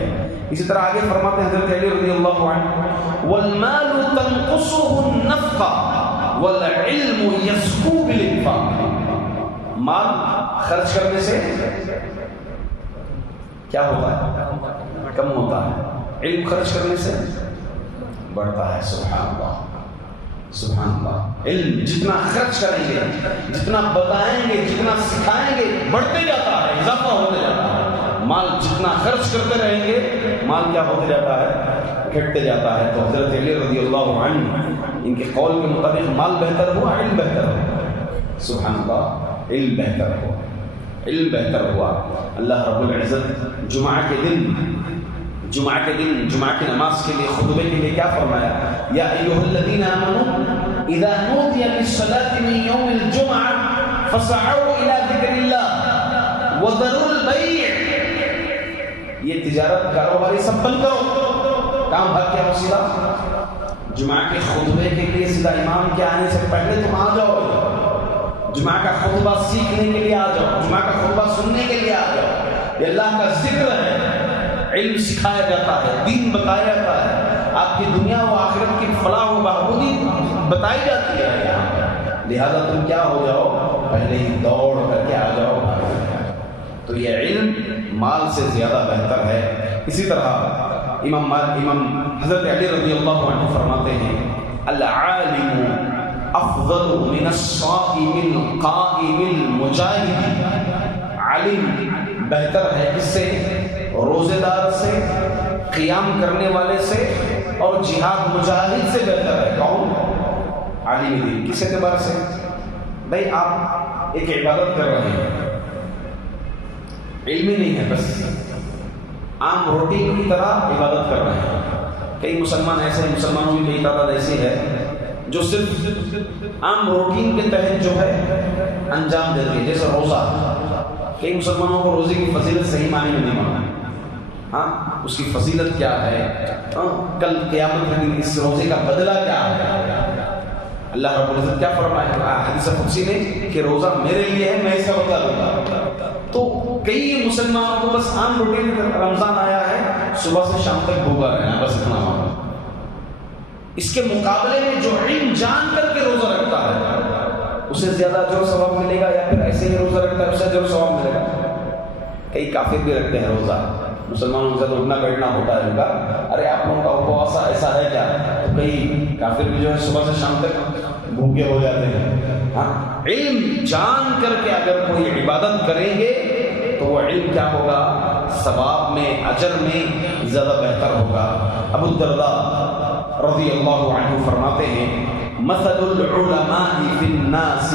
اسی طرح آگے فرماتے ہیں حضرت علی رضی اللہ عنہ، والمال تنقصه النفقہ والعلم یزکو بالانفاق. مال خرچ کرنے سے کیا ہوتا ہے؟ کم ہوتا ہے. علم خرچ کرنے سے بڑھتا ہے. سبحان اللہ سبحان اللہ. علم جتنا خرچ کریں گے، جتنا بتائیں گے، جتنا سکھائیں گے، بڑھتے جاتا ہے، اضافہ ہوتے جاتا ہے. مال جتنا خرچ کرتے رہیں گے، مال کیا ہوتے جاتا ہے؟ گھٹتے جاتا ہے. تو حضرت علی رضی اللہ عنہ ان کے قول کے مطابق مال بہتر ہوا، علم بہتر ہوا. سبحان اللہ. علم بہتر ہوا، علم بہتر ہوا. اللہ رب العزت جمعہ کے دن جمعہ کی نماز کے لیے خطبے کے لیے کیا فرمایا؟ یا ایھا الذین آمنوا اذا نودی للصلاة من یوم الجمعہ فسعوا الی ذکر اللہ وذروا البیع. یہ تجارت کاروباری سب بند کرو. کام بھاگ کیا وسیلہ؟ جمعہ کے خطبے کے لیے سیدھا امام کے آنے سے پہلے تم آ جاؤ. جمعہ کا خطبہ سیکھنے کے لیے آ جاؤ، جمعہ کا خطبہ سننے کے لیے آ جاؤ. یہ اللہ کا ذکر ہے، علم سکھایا جاتا ہے، دین بتایا جاتا ہے، آپ کی دنیا و آخرت کی فلاح و بہبودی بتائی جاتی ہے. لہذا تم کیا ہو جاؤ، پہلے ہی دوڑ کر کے آ جاؤ. تو یہ علم مال سے زیادہ بہتر ہے. اسی طرح امام حضرت علی رضی اللہ عنہ فرماتے ہیں، العالم افضل من الصائم القائم المجاہد. عالم بہتر ہے کس سے؟ روزے دار سے، قیام کرنے والے سے، اور جہاد مجاہد سے بہتر ہے. کون؟ عالم دین. کس اعتبار سے؟ بھائی آپ ایک عبادت کر رہے ہیں، علمی نہیں ہے، بس عام روٹین کی طرح عبادت کر رہے ہیں. کئی مسلمان ایسے ہیں، مسلمانوں کی کئی تعداد ایسی ہے جو صرف عام روٹین کے تحت جو ہے انجام دیتی ہے. جیسے روزہ، کئی مسلمانوں کو روزے کی فضیلت صحیح معنی میں نہیں معلوم. ہاں اس کی فضیلت کیا ہے، کل قیامت کے دن اس روزے کا بدلہ کیا ہے. اللہ رب العزت کیا فرمایا حدیث قدسی میں کہ روزہ میرے لیے ہے، میں اس کا بدلہ دوں گا. تو کئی مسلمانوں کو بس عام روٹین رمضان آیا ہے، صبح سے شام تک بھوکا رہنا، بس اتنا معلوم. اس کے مقابلے میں جو علم جان کر کے روزہ رکھتا ہے اسے زیادہ اجر و ثواب ملے گا، یا پھر ایسے ہی روزہ رکھتا ہے اسے اجر و ثواب ملے گا. کئی کافر بھی رکھتے ہیں روزہ، مسلمانوں کے ساتھ اٹھنا بیٹھنا ہوتا ہے ان کا. ارے آپ لوگوں کا اپواسا ایسا ہے کیا؟ تو کئی کافر بھی جو ہے صبح سے شام تک بھوکے ہو جاتے ہیں. ہاں علم جان کر کے اگر کوئی عبادت کریں گے تو وہ علم کیا ہوگا؟ ثواب میں، اجر میں زیادہ بہتر ہوگا. ابو الدرداء رضی اللہ عنہ فرماتے ہیں، مثل العلماء فی الناس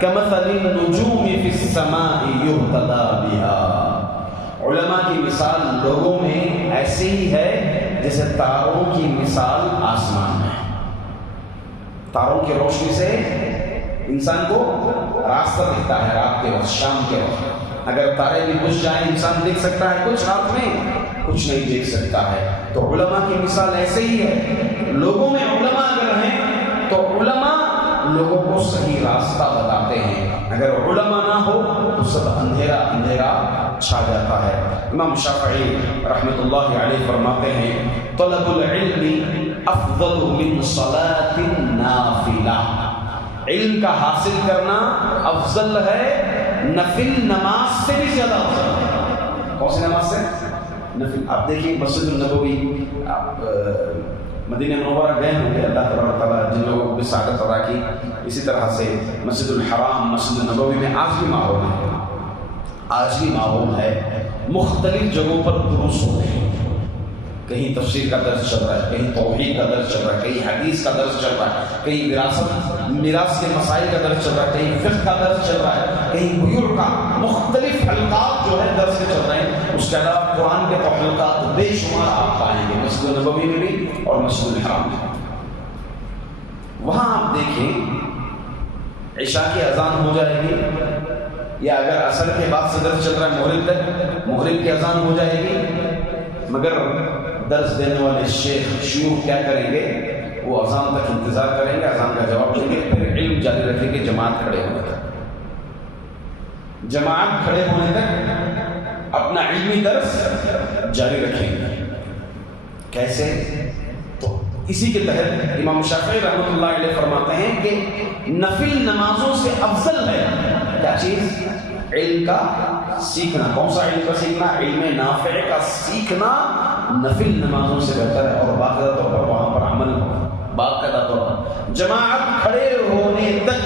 کمثل النجوم فی السماء یہتدی بها. علماء کی مثال لوگوں میں ایسی ہی ہے جیسے تاروں کی مثال آسمان میں. تاروں کی روشنی سے انسان کو راستہ دکھتا ہے رات کے وقت، شام کے وقت. اگر تارے بھی بجھ جائیں انسان دیکھ سکتا ہے کچھ، رات میں کچھ نہیں دیکھ سکتا ہے. تو علماء کی مثال ایسے ہی ہے. لوگوں میں علماء اگر ہیں تو علماء لوگوں کو صحیح راستہ بتاتے ہیں. اگر علماء نہ ہو تو سب اندھیرا اندھیرا چھا جاتا ہے. امام شافعی رحمۃ اللہ علیہ فرماتے ہیں، طلب العلم افضل من صلاۃ نافلہ. علم کا حاصل کرنا افضل ہے نفل نماز سے بھی زیادہ افضل ہے. کون سی نماز سے؟ نفل. آپ دیکھیے مسجد النبوی، آپ مدینہ منورہ گئے ہوں گے، اللہ تبارک تعالیٰ جن لوگوں کو بھی سعادت عطا کی. اسی طرح سے مسجد الحرام، مسجد النبوی میں آج بھی ماحول ہے، آج بھی ماحول ہے. مختلف جگہوں پر دروس ہو رہے ہیں. کہیں تفسیر کا درس چل رہا ہے، کہیں توحید کا درس چل رہا ہے، کہیں حدیث کا درس چل رہا ہے، کہیں میراث کے مسائل کا درس چل رہا ہے، کہیں فقہ کا درس چل رہا ہے، کہیں بیوع کا. مختلف حلقات جو ہے درس کے چل رہے ہیں. اس کے علاوہ قرآن کے تو حلقات بے شمار آپ پائیں گے مسجد النبوی میں بھی اور مسجد الحرام میں. وہاں آپ دیکھیں عشاء کی اذان ہو جائے گی، یا اگر عصر کے بعد سے درس چل رہا ہے مغرب تک، مغرب کی اذان ہو جائے گی. مگر درس دینے والے شیوخ کیا کریں گے؟ وہ اذان تک انتظار کریں گے، اذان کا جواب دیں گے، پھر علم جاری رکھیں گے جماعت کھڑے ہونے تک۔ جماعت کھڑے ہونے تک اپنا علمی درس جاری رکھیں گے۔ کیسے؟ تو اسی کے تحت امام شافعی رحمۃ اللہ علیہ فرماتے ہیں کہ نفل نمازوں سے افضل ہے کیا چیز؟ علم کا سیکھنا۔ کون سا علم کا سیکھنا؟ علم نافع کا سیکھنا نفل نمازوں سے بہتر ہے، اور باقاعدہ طور پر وہاں پر عمل ہو، باقاعدہ طور پر جماعت کھڑے ہونے تک۔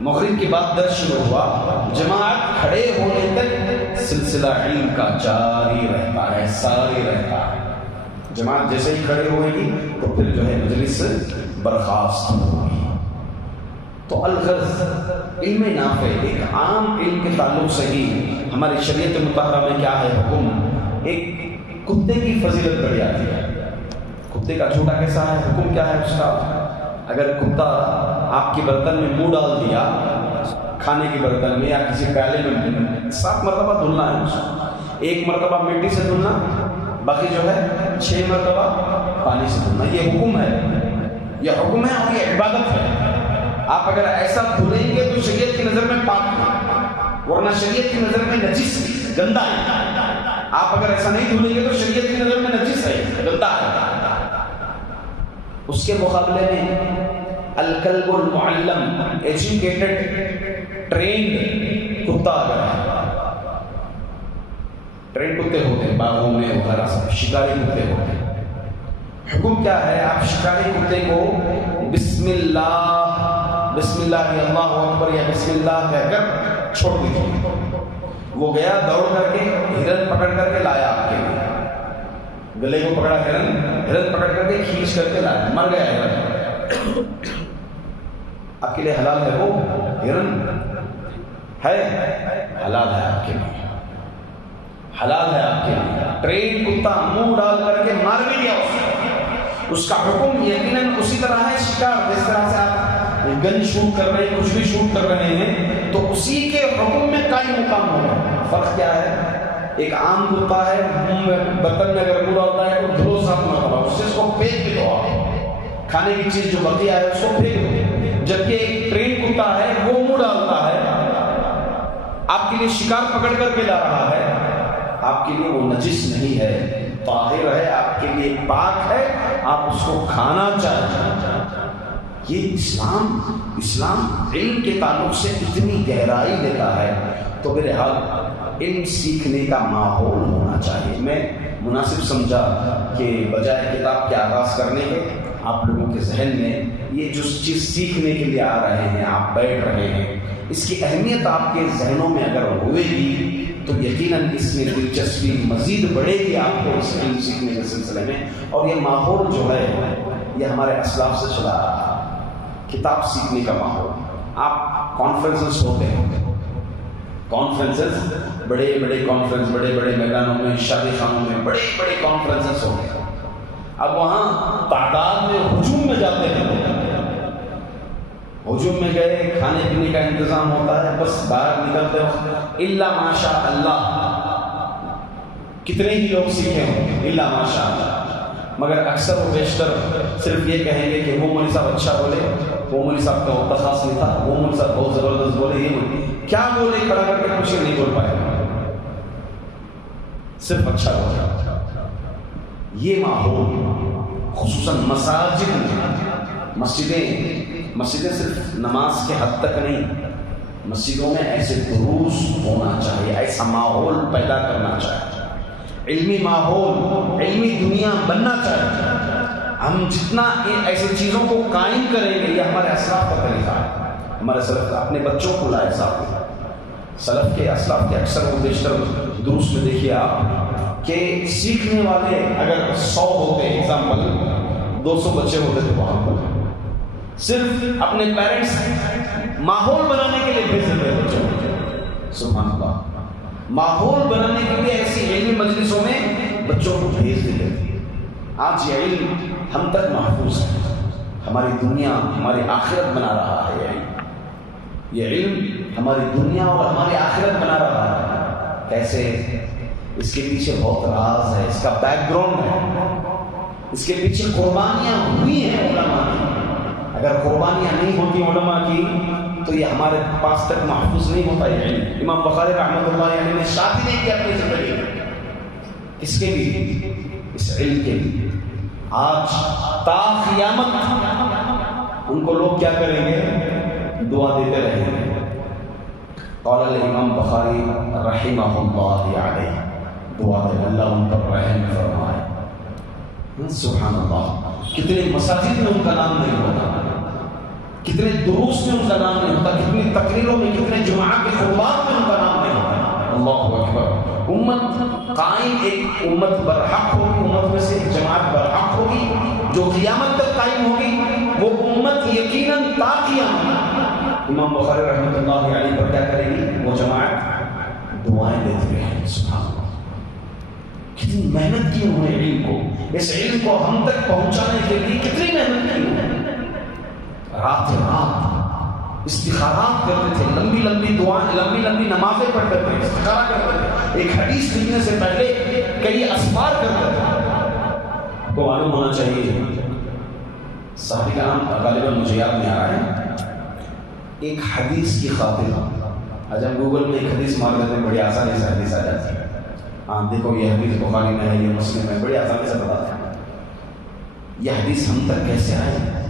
مغرب کے بعد درس شروع ہوا، جماعت کھڑے ہونے تک سلسلہ علم کا جاری رہتا ہے، ساری رہتا ہے۔ جماعت جیسے ہی کھڑے ہوئے گی تو پھر جو ہے مجلس برخاست ہوگی۔ تو الغرض علم نافع، ایک عام علم کے تعلق سے ہی ہماری شریعت مطہرہ میں کیا ہے حکم؟ ایک کتے کی فضیلت بڑھ جاتی ہے۔ کتے کا چھوٹا کیسا ہے؟ حکم کیا ہے اس کا؟ اگر کتا آپ کے برتن میں منہ ڈال دیا، کھانے کے برتن میں یا کسی پیالے میں، 7 مرتبہ دھلنا ہے اس کو، 1 مرتبہ مٹی سے دھلنا، باقی جو ہے 6 مرتبہ پانی سے دھلنا۔ یہ حکم ہے، یہ حکم ہے اور یہ عبادت ہے۔ آپ اگر ایسا دھلیں گے تو شریعت کی نظر میں پاک ہے، ورنہ شریعت کی نظر میں نجس گندا ہے۔ آپ اگر ایسا نہیں دھلیں گے تو شریعت کی نظر میں نجس ہے، گندا ہے۔ اس کے مقابلے میں الکلب المعلم، ایجوکیٹڈ ٹرینڈ کتا اگر ہے، ٹرینڈ کتے ہوتے ہیں باغوں میں وغیرہ سب، شکاری کتے ہوتے ہیں۔ حکم کیا ہے؟ آپ شکاری کتے کو بسم اللہ، بسم اللہ اللہ اکبر یا بسم اللہ کہہ کر چھوڑ دیجیے۔ وہ گیا دوڑ کر کے ہرن پکڑ کر کے لایا آپ کے لیے، گلے کو پکڑا ہرن پکڑ کر کے کھینچ کر کے لایا، مر گیا ہرن۔ آپ کے لیے حلال ہے وہ ہرن؟ ہے حلال ہے آپ کے لیے، حلال ہے آپ کے لیے۔ ٹرین کتا منہ ڈال کر کے مار بھی دیا اس کا حکم یقیناً اسی طرح ہے شکار، جس طرح سے آپ گن شوٹ کر رہے ہیں، کچھ بھی شوٹ کر رہے ہیں تو اسی کے حکم میں قائم مقام ہوگا۔ فرق کیا ہے؟ ایک عام کتا ہے، برتن میں اگر منہ ڈالتا ہے تو دھلو 7 مرتبہ، اس سے اس کو پھینک بھی دو، آپ کھانے کی چیز جو بقیہ ہے اس کو پھینک دو۔ جبکہ ایک ٹرین کتا ہے وہ منہ ڈالتا ہے، آپ کے لیے شکار پکڑ کر کے لا رہا ہے، آپ کے لیے وہ نجس نہیں ہے، طاہر ہے، آپ کے لیے پاک ہے، آپ اس کو کھانا چاہیے۔ یہ اسلام علم کے تعلق سے اتنی گہرائی دیتا ہے، تو بہرحال علم سیکھنے کا ماحول ہونا چاہیے۔ میں مناسب سمجھا کہ بجائے کتاب کے آغاز کرنے کے آپ لوگوں کے ذہن میں یہ جو چیز سیکھنے کے لیے آ رہے ہیں، آپ بیٹھ رہے ہیں، اس کی اہمیت آپ کے ذہنوں میں اگر ہوئے گی تو یقیناً اس میں دلچسپی مزید بڑھے گی آپ کو اس علم سیکھنے کے سلسلے میں۔ اور یہ ماحول جو ہے یہ ہمارے اسلاف سے چلا رہا ہے، کتاب سیکھنے کا ماحول۔ آپ کانفرنسز ہوتے ہیں، کانفرنسز، بڑے بڑے کانفرنس، بڑے بڑے میدانوں میں، شادی خانوں میں بڑے بڑے کانفرنسز ہوتے ہیں۔ اب وہاں تعداد میں ہجوم میں جاتے ہیں، ہجوم میں گئے، کھانے پینے کا انتظام ہوتا ہے، بس باہر نکلتے وقت الا ماشاء اللہ کتنے ہی لوگ سیکھے ہوں، الا ماشاء اللہ، مگر اکثر و بیشتر صرف یہ کہیں گے کہ وہ مولوی صاحب اچھا بولے، وہ مولوی صاحب کا وقت خاص نہیں تھا، وہ مولوی صاحب بہت زبردست بولے، یہ بولے، کیا بولے کھڑا کر کے کچھ نہیں بول پائے، صرف اچھا بولے۔ یہ ماحول خصوصاً مسجدیں صرف نماز کے حد تک نہیں، مسجدوں میں ایسے دروس ہونا چاہیے، ایسا ماحول پیدا کرنا چاہیے، علمی ماحول، علمی دنیا بننا چاہیے۔ ہم جتنا ایسی چیزوں کو قائم کریں گے، یہ ہمارے اسلاف کا طریقہ ہے، ہمارے سلف کا۔ اپنے بچوں کو لائے ساتھ، سلف کے اسلاف کے اکثر و بیشتر دروس میں دیکھیے آپ کہ سیکھنے والے اگر 100 ہوتے، ایگزامپل 200 بچے ہوتے تھے وہاں پر، صرف اپنے پیرنٹس ماحول بنانے کے لیے بھیج دیتے بچوں کو، سبحان اللہ، ماحول بنانے کے لیے ایسی علمی مجلسوں میں بچوں کو بھیج دیتے تھے۔ آج یہ علم ہم تک محفوظ ہے، ہماری دنیا، ہماری آخرت بنا رہا ہے، یہ علم ہماری دنیا اور ہماری آخرت بنا رہا ہے۔ کیسے؟ اس کے پیچھے بہت راز ہے، اس کا بیک گراؤنڈ ہے، اس کے پیچھے قربانیاں ہوئی ہیں علماء کی۔ اگر قربانیاں نہیں ہوتی علماء کی تو یہ ہمارے پاس تک محفوظ نہیں ہوتا یہ علم۔ امام بخاری رحمۃ اللہ علیہ نے شادی نہیں کی اپنی زندگی میں، اس کے لیے، اس علم کے لیے۔ آج تا قیامت ان کو لوگ کیا کریں گے؟ دعا دیتے رہیں گے۔ قال الامام بخاری رحمہ اللہ علیہ، دعا دے اللہ ان پر رحم فرمائے۔ سبحان اللہ، کتنے مساجد میں ان کا نام نہیں ہوتا، کتنے دروس میں ان کا نام نہیں ہوتا، کتنی تقریروں میں، کتنے جمعہ کے خطبات میں ان کا نام نہیں ہوتا۔ اللہ اکبر۔ امت قائم، ایک امت برحق ہوگی، امت میں سے ایک جماعت برحق ہوگی جو قیامت تک قائم ہوگی، وہ امت یقیناً تا قیامت امام بخاری رحمۃ اللہ علیہ پر کیا کرے گی؟ وہ جماعت دعائیں دیتی رہے۔ سبحان اللہ، کتنی محنت کی انہوں نے علم کو، اس علم کو ہم تک پہنچانے کے لیے کتنی محنت کی انہوں نے۔ رات رات استخارات کرتے تھے، لمبی لمبی دعائیں، لمبی لمبی نمازیں پڑھتے تھے، استخارہ کرتے تھے، ایک حدیث لکھنے سے پہلے کئی اسفار کرتے تھے۔ کو معلوم ہونا چاہیے، صحابی کا نام غالباً مجھے یاد نہیں آ رہا ہے، ایک حدیث کی خاطر، آج ہم گوگل میں ایک حدیث مار لیتے ہیں، بڑی آسانی سے حدیث آ جاتی ہے۔ ہاں دیکھو یہ حدیث بخاری میں ہے، یہ مسلم ہے، بڑی آسانی سے بتاتے ہیں۔ یہ حدیث ہم تک کیسے آئے؟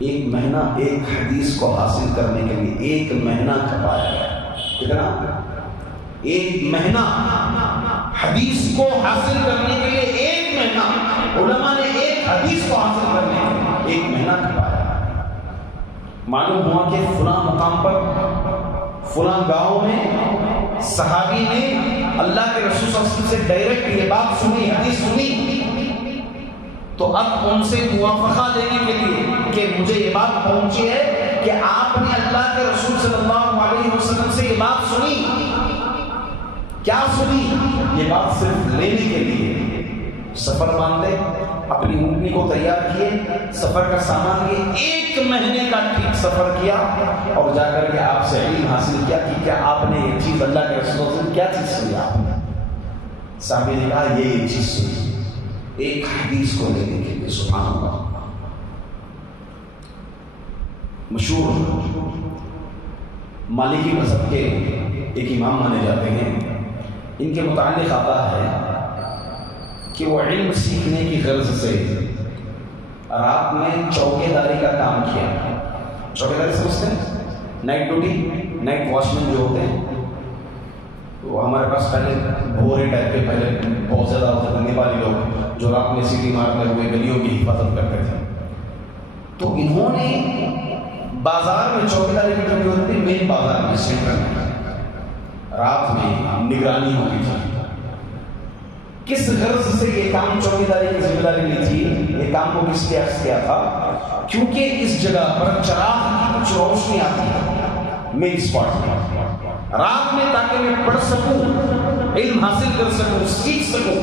ایک مہینہ ایک حدیث کو حاصل کرنے کے لیے ایک مہینہ کھپایا گیا۔ کتنا؟ ایک مہینہ حدیث کو حاصل کرنے کے لیے، ایک مہینہ علماء نے ایک حدیث کو حاصل کرنے کے لیے ایک مہینہ کھپایا۔ معلوم ہوا کہ فلاں مقام پر، فلاں گاؤں میں صحابی نے اللہ کے رسول صلی اللہ علیہ وسلم سے ڈائریکٹ یہ بات سنی، حدیث سنی، تو اب ان سے موافقہ لینے کے لیے کہ مجھے یہ بات پہنچی ہے کہ آپ نے اللہ کے رسول صلی اللہ علیہ وسلم سے یہ بات سنی، کیا سنی؟ یہ بات صرف لینے کے لیے سفر باندھے، اپنی اونٹنی کو تیار کیے، سفر کا سامان لیے، ایک مہینے کا ٹھیک سفر کیا اور جا کر کے آپ سے علم حاصل کیا کہ کیا آپ نے یہ چیز اللہ کے رسول صلی اللہ علیہ وسلم کیا چیز سنی؟ آپ نے صحابی نے کہا یہ چیز سنی، ایک حدیث کو لینے کے لیے۔ سبحان اللہ، مشہور مالکی مذہب کے ایک امام مانے جاتے ہیں، ان کے متعلق آتا ہے کہ وہ علم سیکھنے کی غرض سے رات میں چوکے داری کا کام کیا۔ چوکے داری سمجھتے ہیں؟ نائٹ ڈیوٹی، نائٹ واچ مین جو ہوتے ہیں، وہ ہمارے پاس پہلے بھورے ٹائپ کے پہلے بہت زیادہ ہوتے تھے، نیپالی لوگ جو رات میں سیٹی مارتے ہوئے گلیوں کی حفاظت کرتے تھے۔ تو انہوں نے بازار میں چوکے داری کی ڈیوٹی ہوتی تھی، مین بازار میں، سینٹر میں، رات میں نگرانی ہوتی تھی۔ کس غرض سے یہ کام چوکے داری کی ذمہ داری لی تھی؟ یہ کام کو کس لیے عرض کیا تھا؟ کیونکہ اس جگہ پر چراغ کی کچھ روشنی آتی ہے مین اسپاٹ میں، رات میں، تاکہ میں پڑھ سکوں، علم حاصل کر سکوں، سیکھ سکوں۔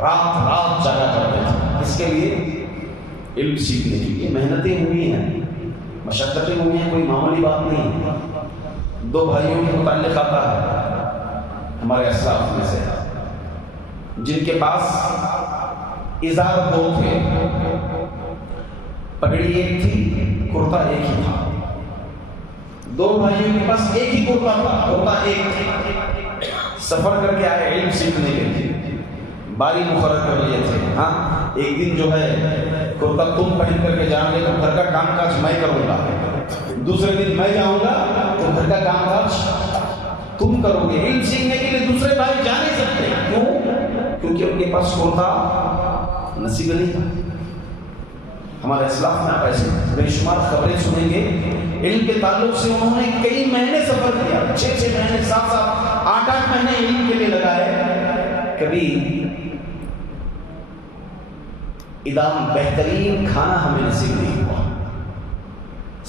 رات رات جاگا کرتے تھے، اس کے لیے علم سیکھنے کے لیے۔ محنتیں ہوئی ہیں، مشقتیں ہوئی ہیں، کوئی معمولی بات نہیں۔ دو بھائیوں کے متعلق آتا ہے ہمارے اسلاف میں سے، جن کے پاس ازار دو تھے، پگڑی ایک تھی، کرتا ایک ہی تھا۔ دو بھائیوں کے پاس ایک ہی کرتا تھا، کرتا ایک تھی۔ سفر کر کے آئے علم سیکھنے کے لیے، باری مقرر کر لیے تھے۔ ہاں ایک دن جو ہے کرتا تم پہن کر کے جائیں گے تو گھر کا کام کاج میں کروں گا، دوسرے دن میں جاؤں گا تو گھر کا کام کاج تم کرو گے۔ علم سیکھنے کے لیے دوسرے بھائی جا نہیں سکتے، کیوں؟ کیونکہ ان کے پاس کرتا نصیب نہیں تھا۔ ہمارے اسلاف میں آپ ایسے بے شمار خبریں سنیں گے، علم کے تعلق سے انہوں نے کئی مہینے سفر کیا، 6 مہینے، 7 8 مہینے علم کے لیے لگائے۔ کبھی ادام بہترین کھانا ہمیں نصیب نہیں ہوا،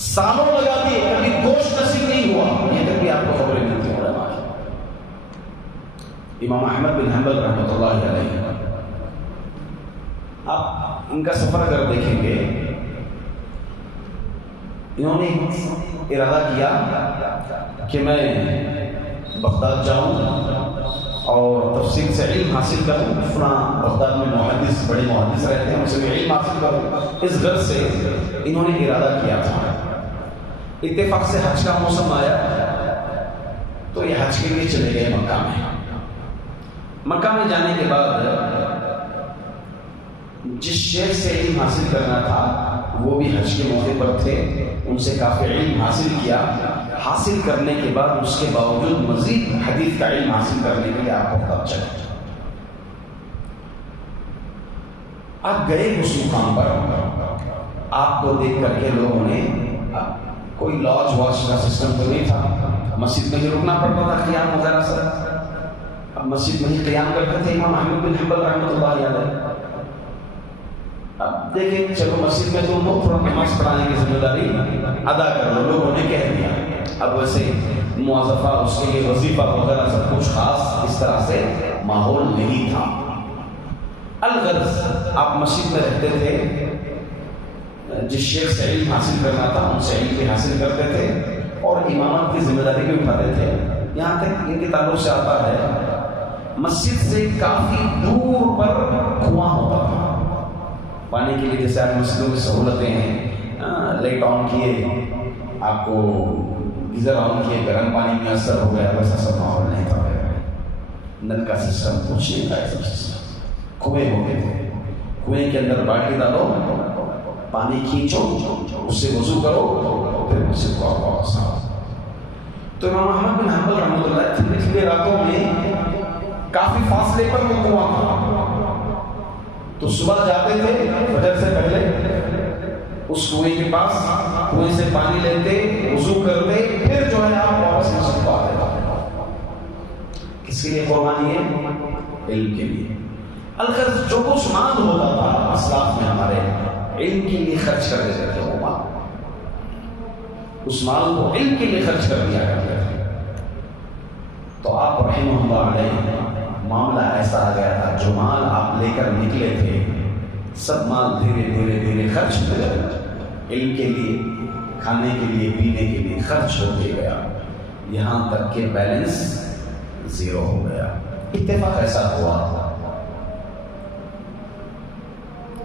سالوں لگا دیے، کبھی گوشت نصیب نہیں ہوا، یہ تک بھی آپ کو خبریں ملتی ہیں علماء کی۔ امام احمد بن حنبل رحمۃ اللہ علیہ، آپ ان کا سفر اگر دیکھیں گے، انہوں نے ارادہ کیا کہ میں بغداد جاؤں اور تفسیر سے علم حاصل کروں، فلاں بغداد میں محدث بڑے محدث رہتے ہیں، ان سے بھی علم حاصل کروں، اس غرض سے انہوں نے ارادہ کیا تھا۔ اتفاق سے حج کا موسم آیا تو یہ حج کے لیے چلے گئے مکہ میں۔ مکہ میں جانے کے بعد جس شیخ سے علم حاصل کرنا تھا وہ بھی حج کے موقع پر تھے، ان سے کافی علم حاصل کیا۔ حاصل کرنے کے بعد اس کے باوجود مزید حدیث کا علم حاصل کرنے کے لیے آپ بہت چلے، آپ گئے اس مقام پر، آپ کو دیکھ کر کے لوگوں نے، کوئی لاج واش کا سسٹم تو نہیں تھا، مسجد میں ہی رکنا پڑتا تھا قیام وغیرہ سے، اب مسجد میں ہی قیام کرتے تھے امام احمد بن حنبل رحمۃ اللہ علیہ۔ اب دیکھیں چلو مسجد میں تم لوگ تھوڑا نماز پڑھانے کی ذمہ داری ادا کر لو، لوگوں نے کہہ دیا۔ اب ویسے موظفہ، اس کے لیے وظیفہ وغیرہ سب کچھ خاص اس طرح سے ماحول نہیں تھا۔ الغرض آپ مسجد میں رہتے تھے، جس شیخ سے علم حاصل کرنا تھا ان سے علم بھی حاصل کرتے تھے اور امامت کی ذمہ داری بھی اٹھاتے تھے۔ یہاں تک ان کے تعلق سے آتا ہے مسجد سے کافی دور پر کنواں ہوتا تھا پانی کے لیے، جیسے آج مسجدوں کی سہولتیں ہیں، لائٹ آن کیے، آپ کو گیزر آن کیے، گرم پانی میسر ہو گیا، ویسا سب ماحول نہیں تھا۔ نل کا سسٹم کچھ نہیں تھا، سب سسٹم کنویں ہو گئے تھے، کنویں کے اندر بالٹی ڈالو، پانی کھینچو، اس سے وضو کرو، پھر مسجد کو واپس آؤ۔ تو امام احمد بن حنبل رحمۃ اللہ ٹھنڈی ٹھنڈی راتوں میں کافی فاصلے پر وہ کنواں تھا، تو صبح جاتے تھے فجر سے پہلے اس کنویں کے پاس، کنویں سے پانی لیتے، وضو کرتے، پھر جو ہے آپ واپس مسجد کو آتے تھے۔ کس کے لیے قربانی ہے؟ علم کے لیے۔ الغرض جو کچھ مال ہوتا تھا اسلاف میں ہمارے، علم کے لیے خرچ کر دیتے تھے، وہ مال، اس مال کو علم کے لیے خرچ کر دیا کرتے تھے۔ تو آپ رحمہ اللہ علیہ معاملہ ایسا آ گیا تھا، جو مال آپ لے کر نکلے تھے سب مال دھیرے دھیرے دھیرے خرچ ہو گیا، علم کے لیے، کھانے کے لیے، پینے کے لیے خرچ ہوتے گیا، یہاں تک کہ بیلنس زیرو ہو گیا۔ اتفاق ایسا ہوا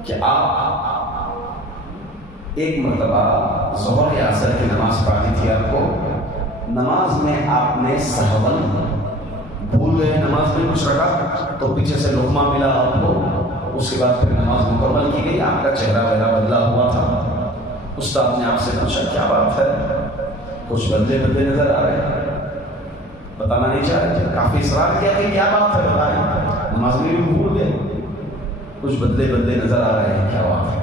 کہ آپ ایک مرتبہ ظہر یا عصر کی نماز پڑھانی تھی، آپ کو نماز میں آپ نے سہون بھول گئے، نماز میں کچھ رکھا تو پیچھے سے لقمہ ملا آپ کو، اس کے بعد پھر نماز مکمل کی گئی، آپ کا چہرہ وغیرہ بدلا ہوا تھا۔ استاد نے آپ سے پوچھا کیا بات ہے، کچھ بدلے بدلے نظر آ رہے ہیں، بتانا نہیں چاہ رہے، کافی اصرار کیا کہ کیا بات ہے بتائیں، نماز میں بھی بھول گئے، کچھ بدلے بدلے نظر آ رہے ہیں، کیا بات ہے؟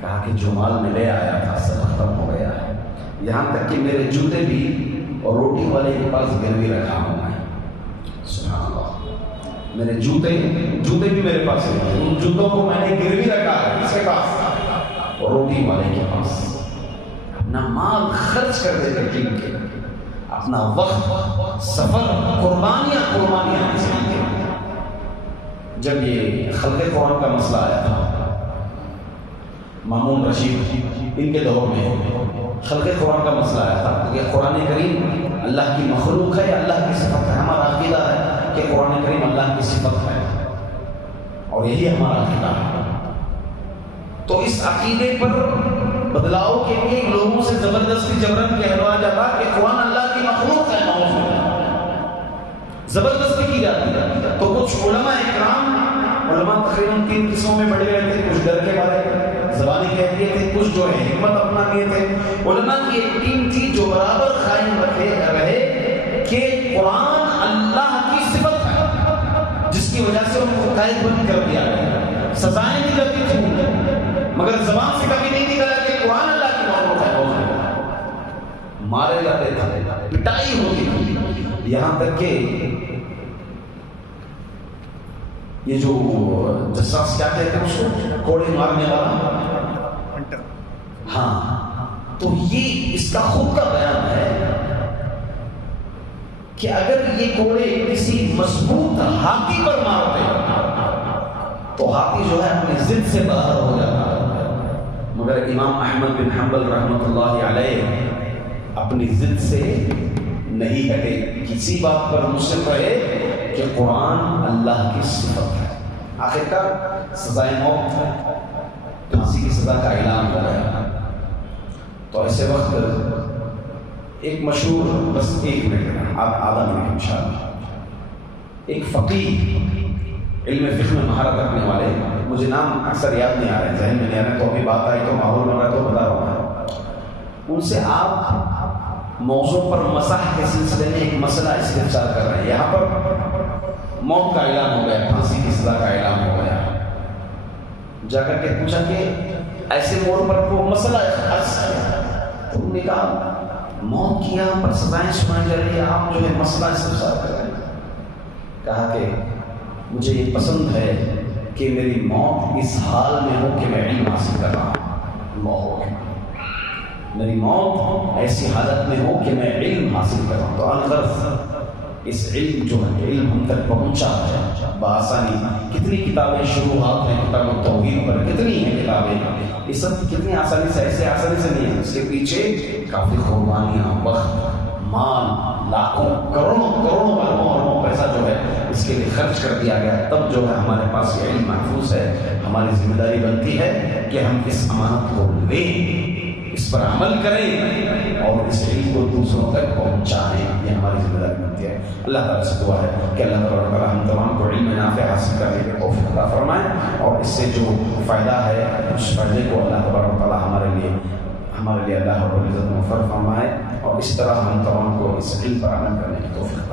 کہا کہ جو مال میں لے آیا تھا سب ختم ہو گیا ہے، یہاں تک کہ میرے جوتے بھی اور روٹی والے کے پاس گروی رکھا ہوں میں۔ سبحان اللہ، میرے جوتے بھی میرے پاس ہیں، ان جوتوں کو میں نے گروی رکھا ہے اس کے پاس اور روٹی والے کے پاس۔ اپنا مال خرچ کر دے کر کے، اپنا وقت، سفر، قربانیاں جب یہ خلق قرآن کا مسئلہ آیا تھا، مامون رشید ان کے دور میں خلق قرآن کا مسئلہ آیا تھا کہ قرآن کریم اللہ کی مخلوق ہے یا اللہ کی صفت ہے۔ ہمارا عقیدہ ہے کہ قرآن کریم اللہ کی صفت ہے اور یہی ہمارا عقیدہ ہے۔ تو اس عقیدے پر بدلاؤ کے لیے لوگوں سے زبردستی جبرن کہلوایا جاتا کہ قرآن اللہ کی مخلوق ہے، زبردستی کی جاتی ہے۔ تو کچھ علماء اکرام، علماء تقریباً 3 قسموں میں بڑے گئے تھے، کچھ ڈر کے بارے زبانی کہہ دیے تھے، کچھ جو ہے حکمت اپنا لیے تھے۔ علماء کی ایک ٹیم تھی جو برابر قائم رہے کہ قرآن اللہ کی صفت ہے، جس کی وجہ سے ان کو قائد بند کر دیا گیا، سزائیں دی جاتی تھیں، مگر زبان سے کبھی نہیں نکلا کہ قرآن اللہ کی مخلوق ہے۔ مارے جاتے تھے، پٹائی ہوتی تھی، یہاں تک کہ یہ جو جساس کیا کہتے ہیں اس کو، کوڑے مارنے والا، ہاں، تو یہ اس کا خود کا بیان ہے کہ اگر یہ کوڑے کسی مضبوط ہاتھی پر مارتے تو ہاتھی جو ہے اپنی ضد سے باہر ہو جاتا، مگر امام احمد بن حنبل رحمۃ اللہ علیہ اپنی ضد سے نہیں ہٹے، کسی بات پر مصر رہے کہ قرآن اللہ کی صفت ہے۔ آخرکار سزائے موت، پھانسی کی سزا کا اعلان ہو گیا، تو ایسے وقت ایک مشہور، بس 1 منٹ، آدھا منٹ انشاءاللہ، ایک فقیہ، علم فقہ میں مہارت رکھنے والے، مجھے نام اکثر یاد نہیں آ رہے، ذہن میں نہیں آ رہے، تو ابھی بات آئی تو ماحول بن رہا ہے تو بتا رہا ہوں، ان سے آپ موضوع پر مسح کے سلسلے میں ایک مسئلہ استفسار کر رہے ہیں۔ یہاں پر موت کا اعلان ہو گیا، پھانسی کی سزا کا اعلان ہو گیا، جا کر کے پوچھا کہ ایسے موڑ پر وہ مسئلہ عرض کیا، تو انہوں نے کہا موت کی یہاں پر سزائیں سنائی جا رہی ہے، آپ جو ہے مسئلہ استفسار کر رہے ہیں۔ کہا کہ مجھے یہ پسند ہے کہ میری موت اس حال میں ہو کہ میں علم حاصل کر رہا ہوں، میری موت ایسی حالت میں ہو کہ میں علم حاصل کر رہا ہوں۔ تو الغرض اس علم جو ہے، علم ہم تک پہنچا ہے بآسانی۔ کتنی کتابیں شروحات ہیں کتاب التوحید پر، کتنی ہیں کتابیں، یہ سب کتنی آسانی سے، ایسے آسانی سے نہیں ہے، اس کے پیچھے کافی قربانیاں، وقت، مال، لاکھوں کروڑوں اربوں پیسہ جو ہے اس کے لیے خرچ کر دیا گیا، تب جو ہے ہمارے پاس یہ علم محفوظ ہے۔ ہماری ذمہ داری بنتی ہے کہ ہم اس امانت کو لیں، اس پر عمل کریں اور اس علم کو دوسروں تک پہنچائیں، یہ ہماری ذمہ داری بنتی ہے۔ اللہ تعالیٰ سے دعا ہے کہ اللہ تعالیٰ ہم تمام کو علم نافع حاصل کرنے کی توفیق عطا فرمائے، اور اس سے جو فائدہ ہے اس فائدے کو اللہ تعالیٰ ہمارے لیے اللہ رب العزت مغفر فرمائے، اور اس طرح ہم تمام کو اس علم پر عمل کرنے کی توفیق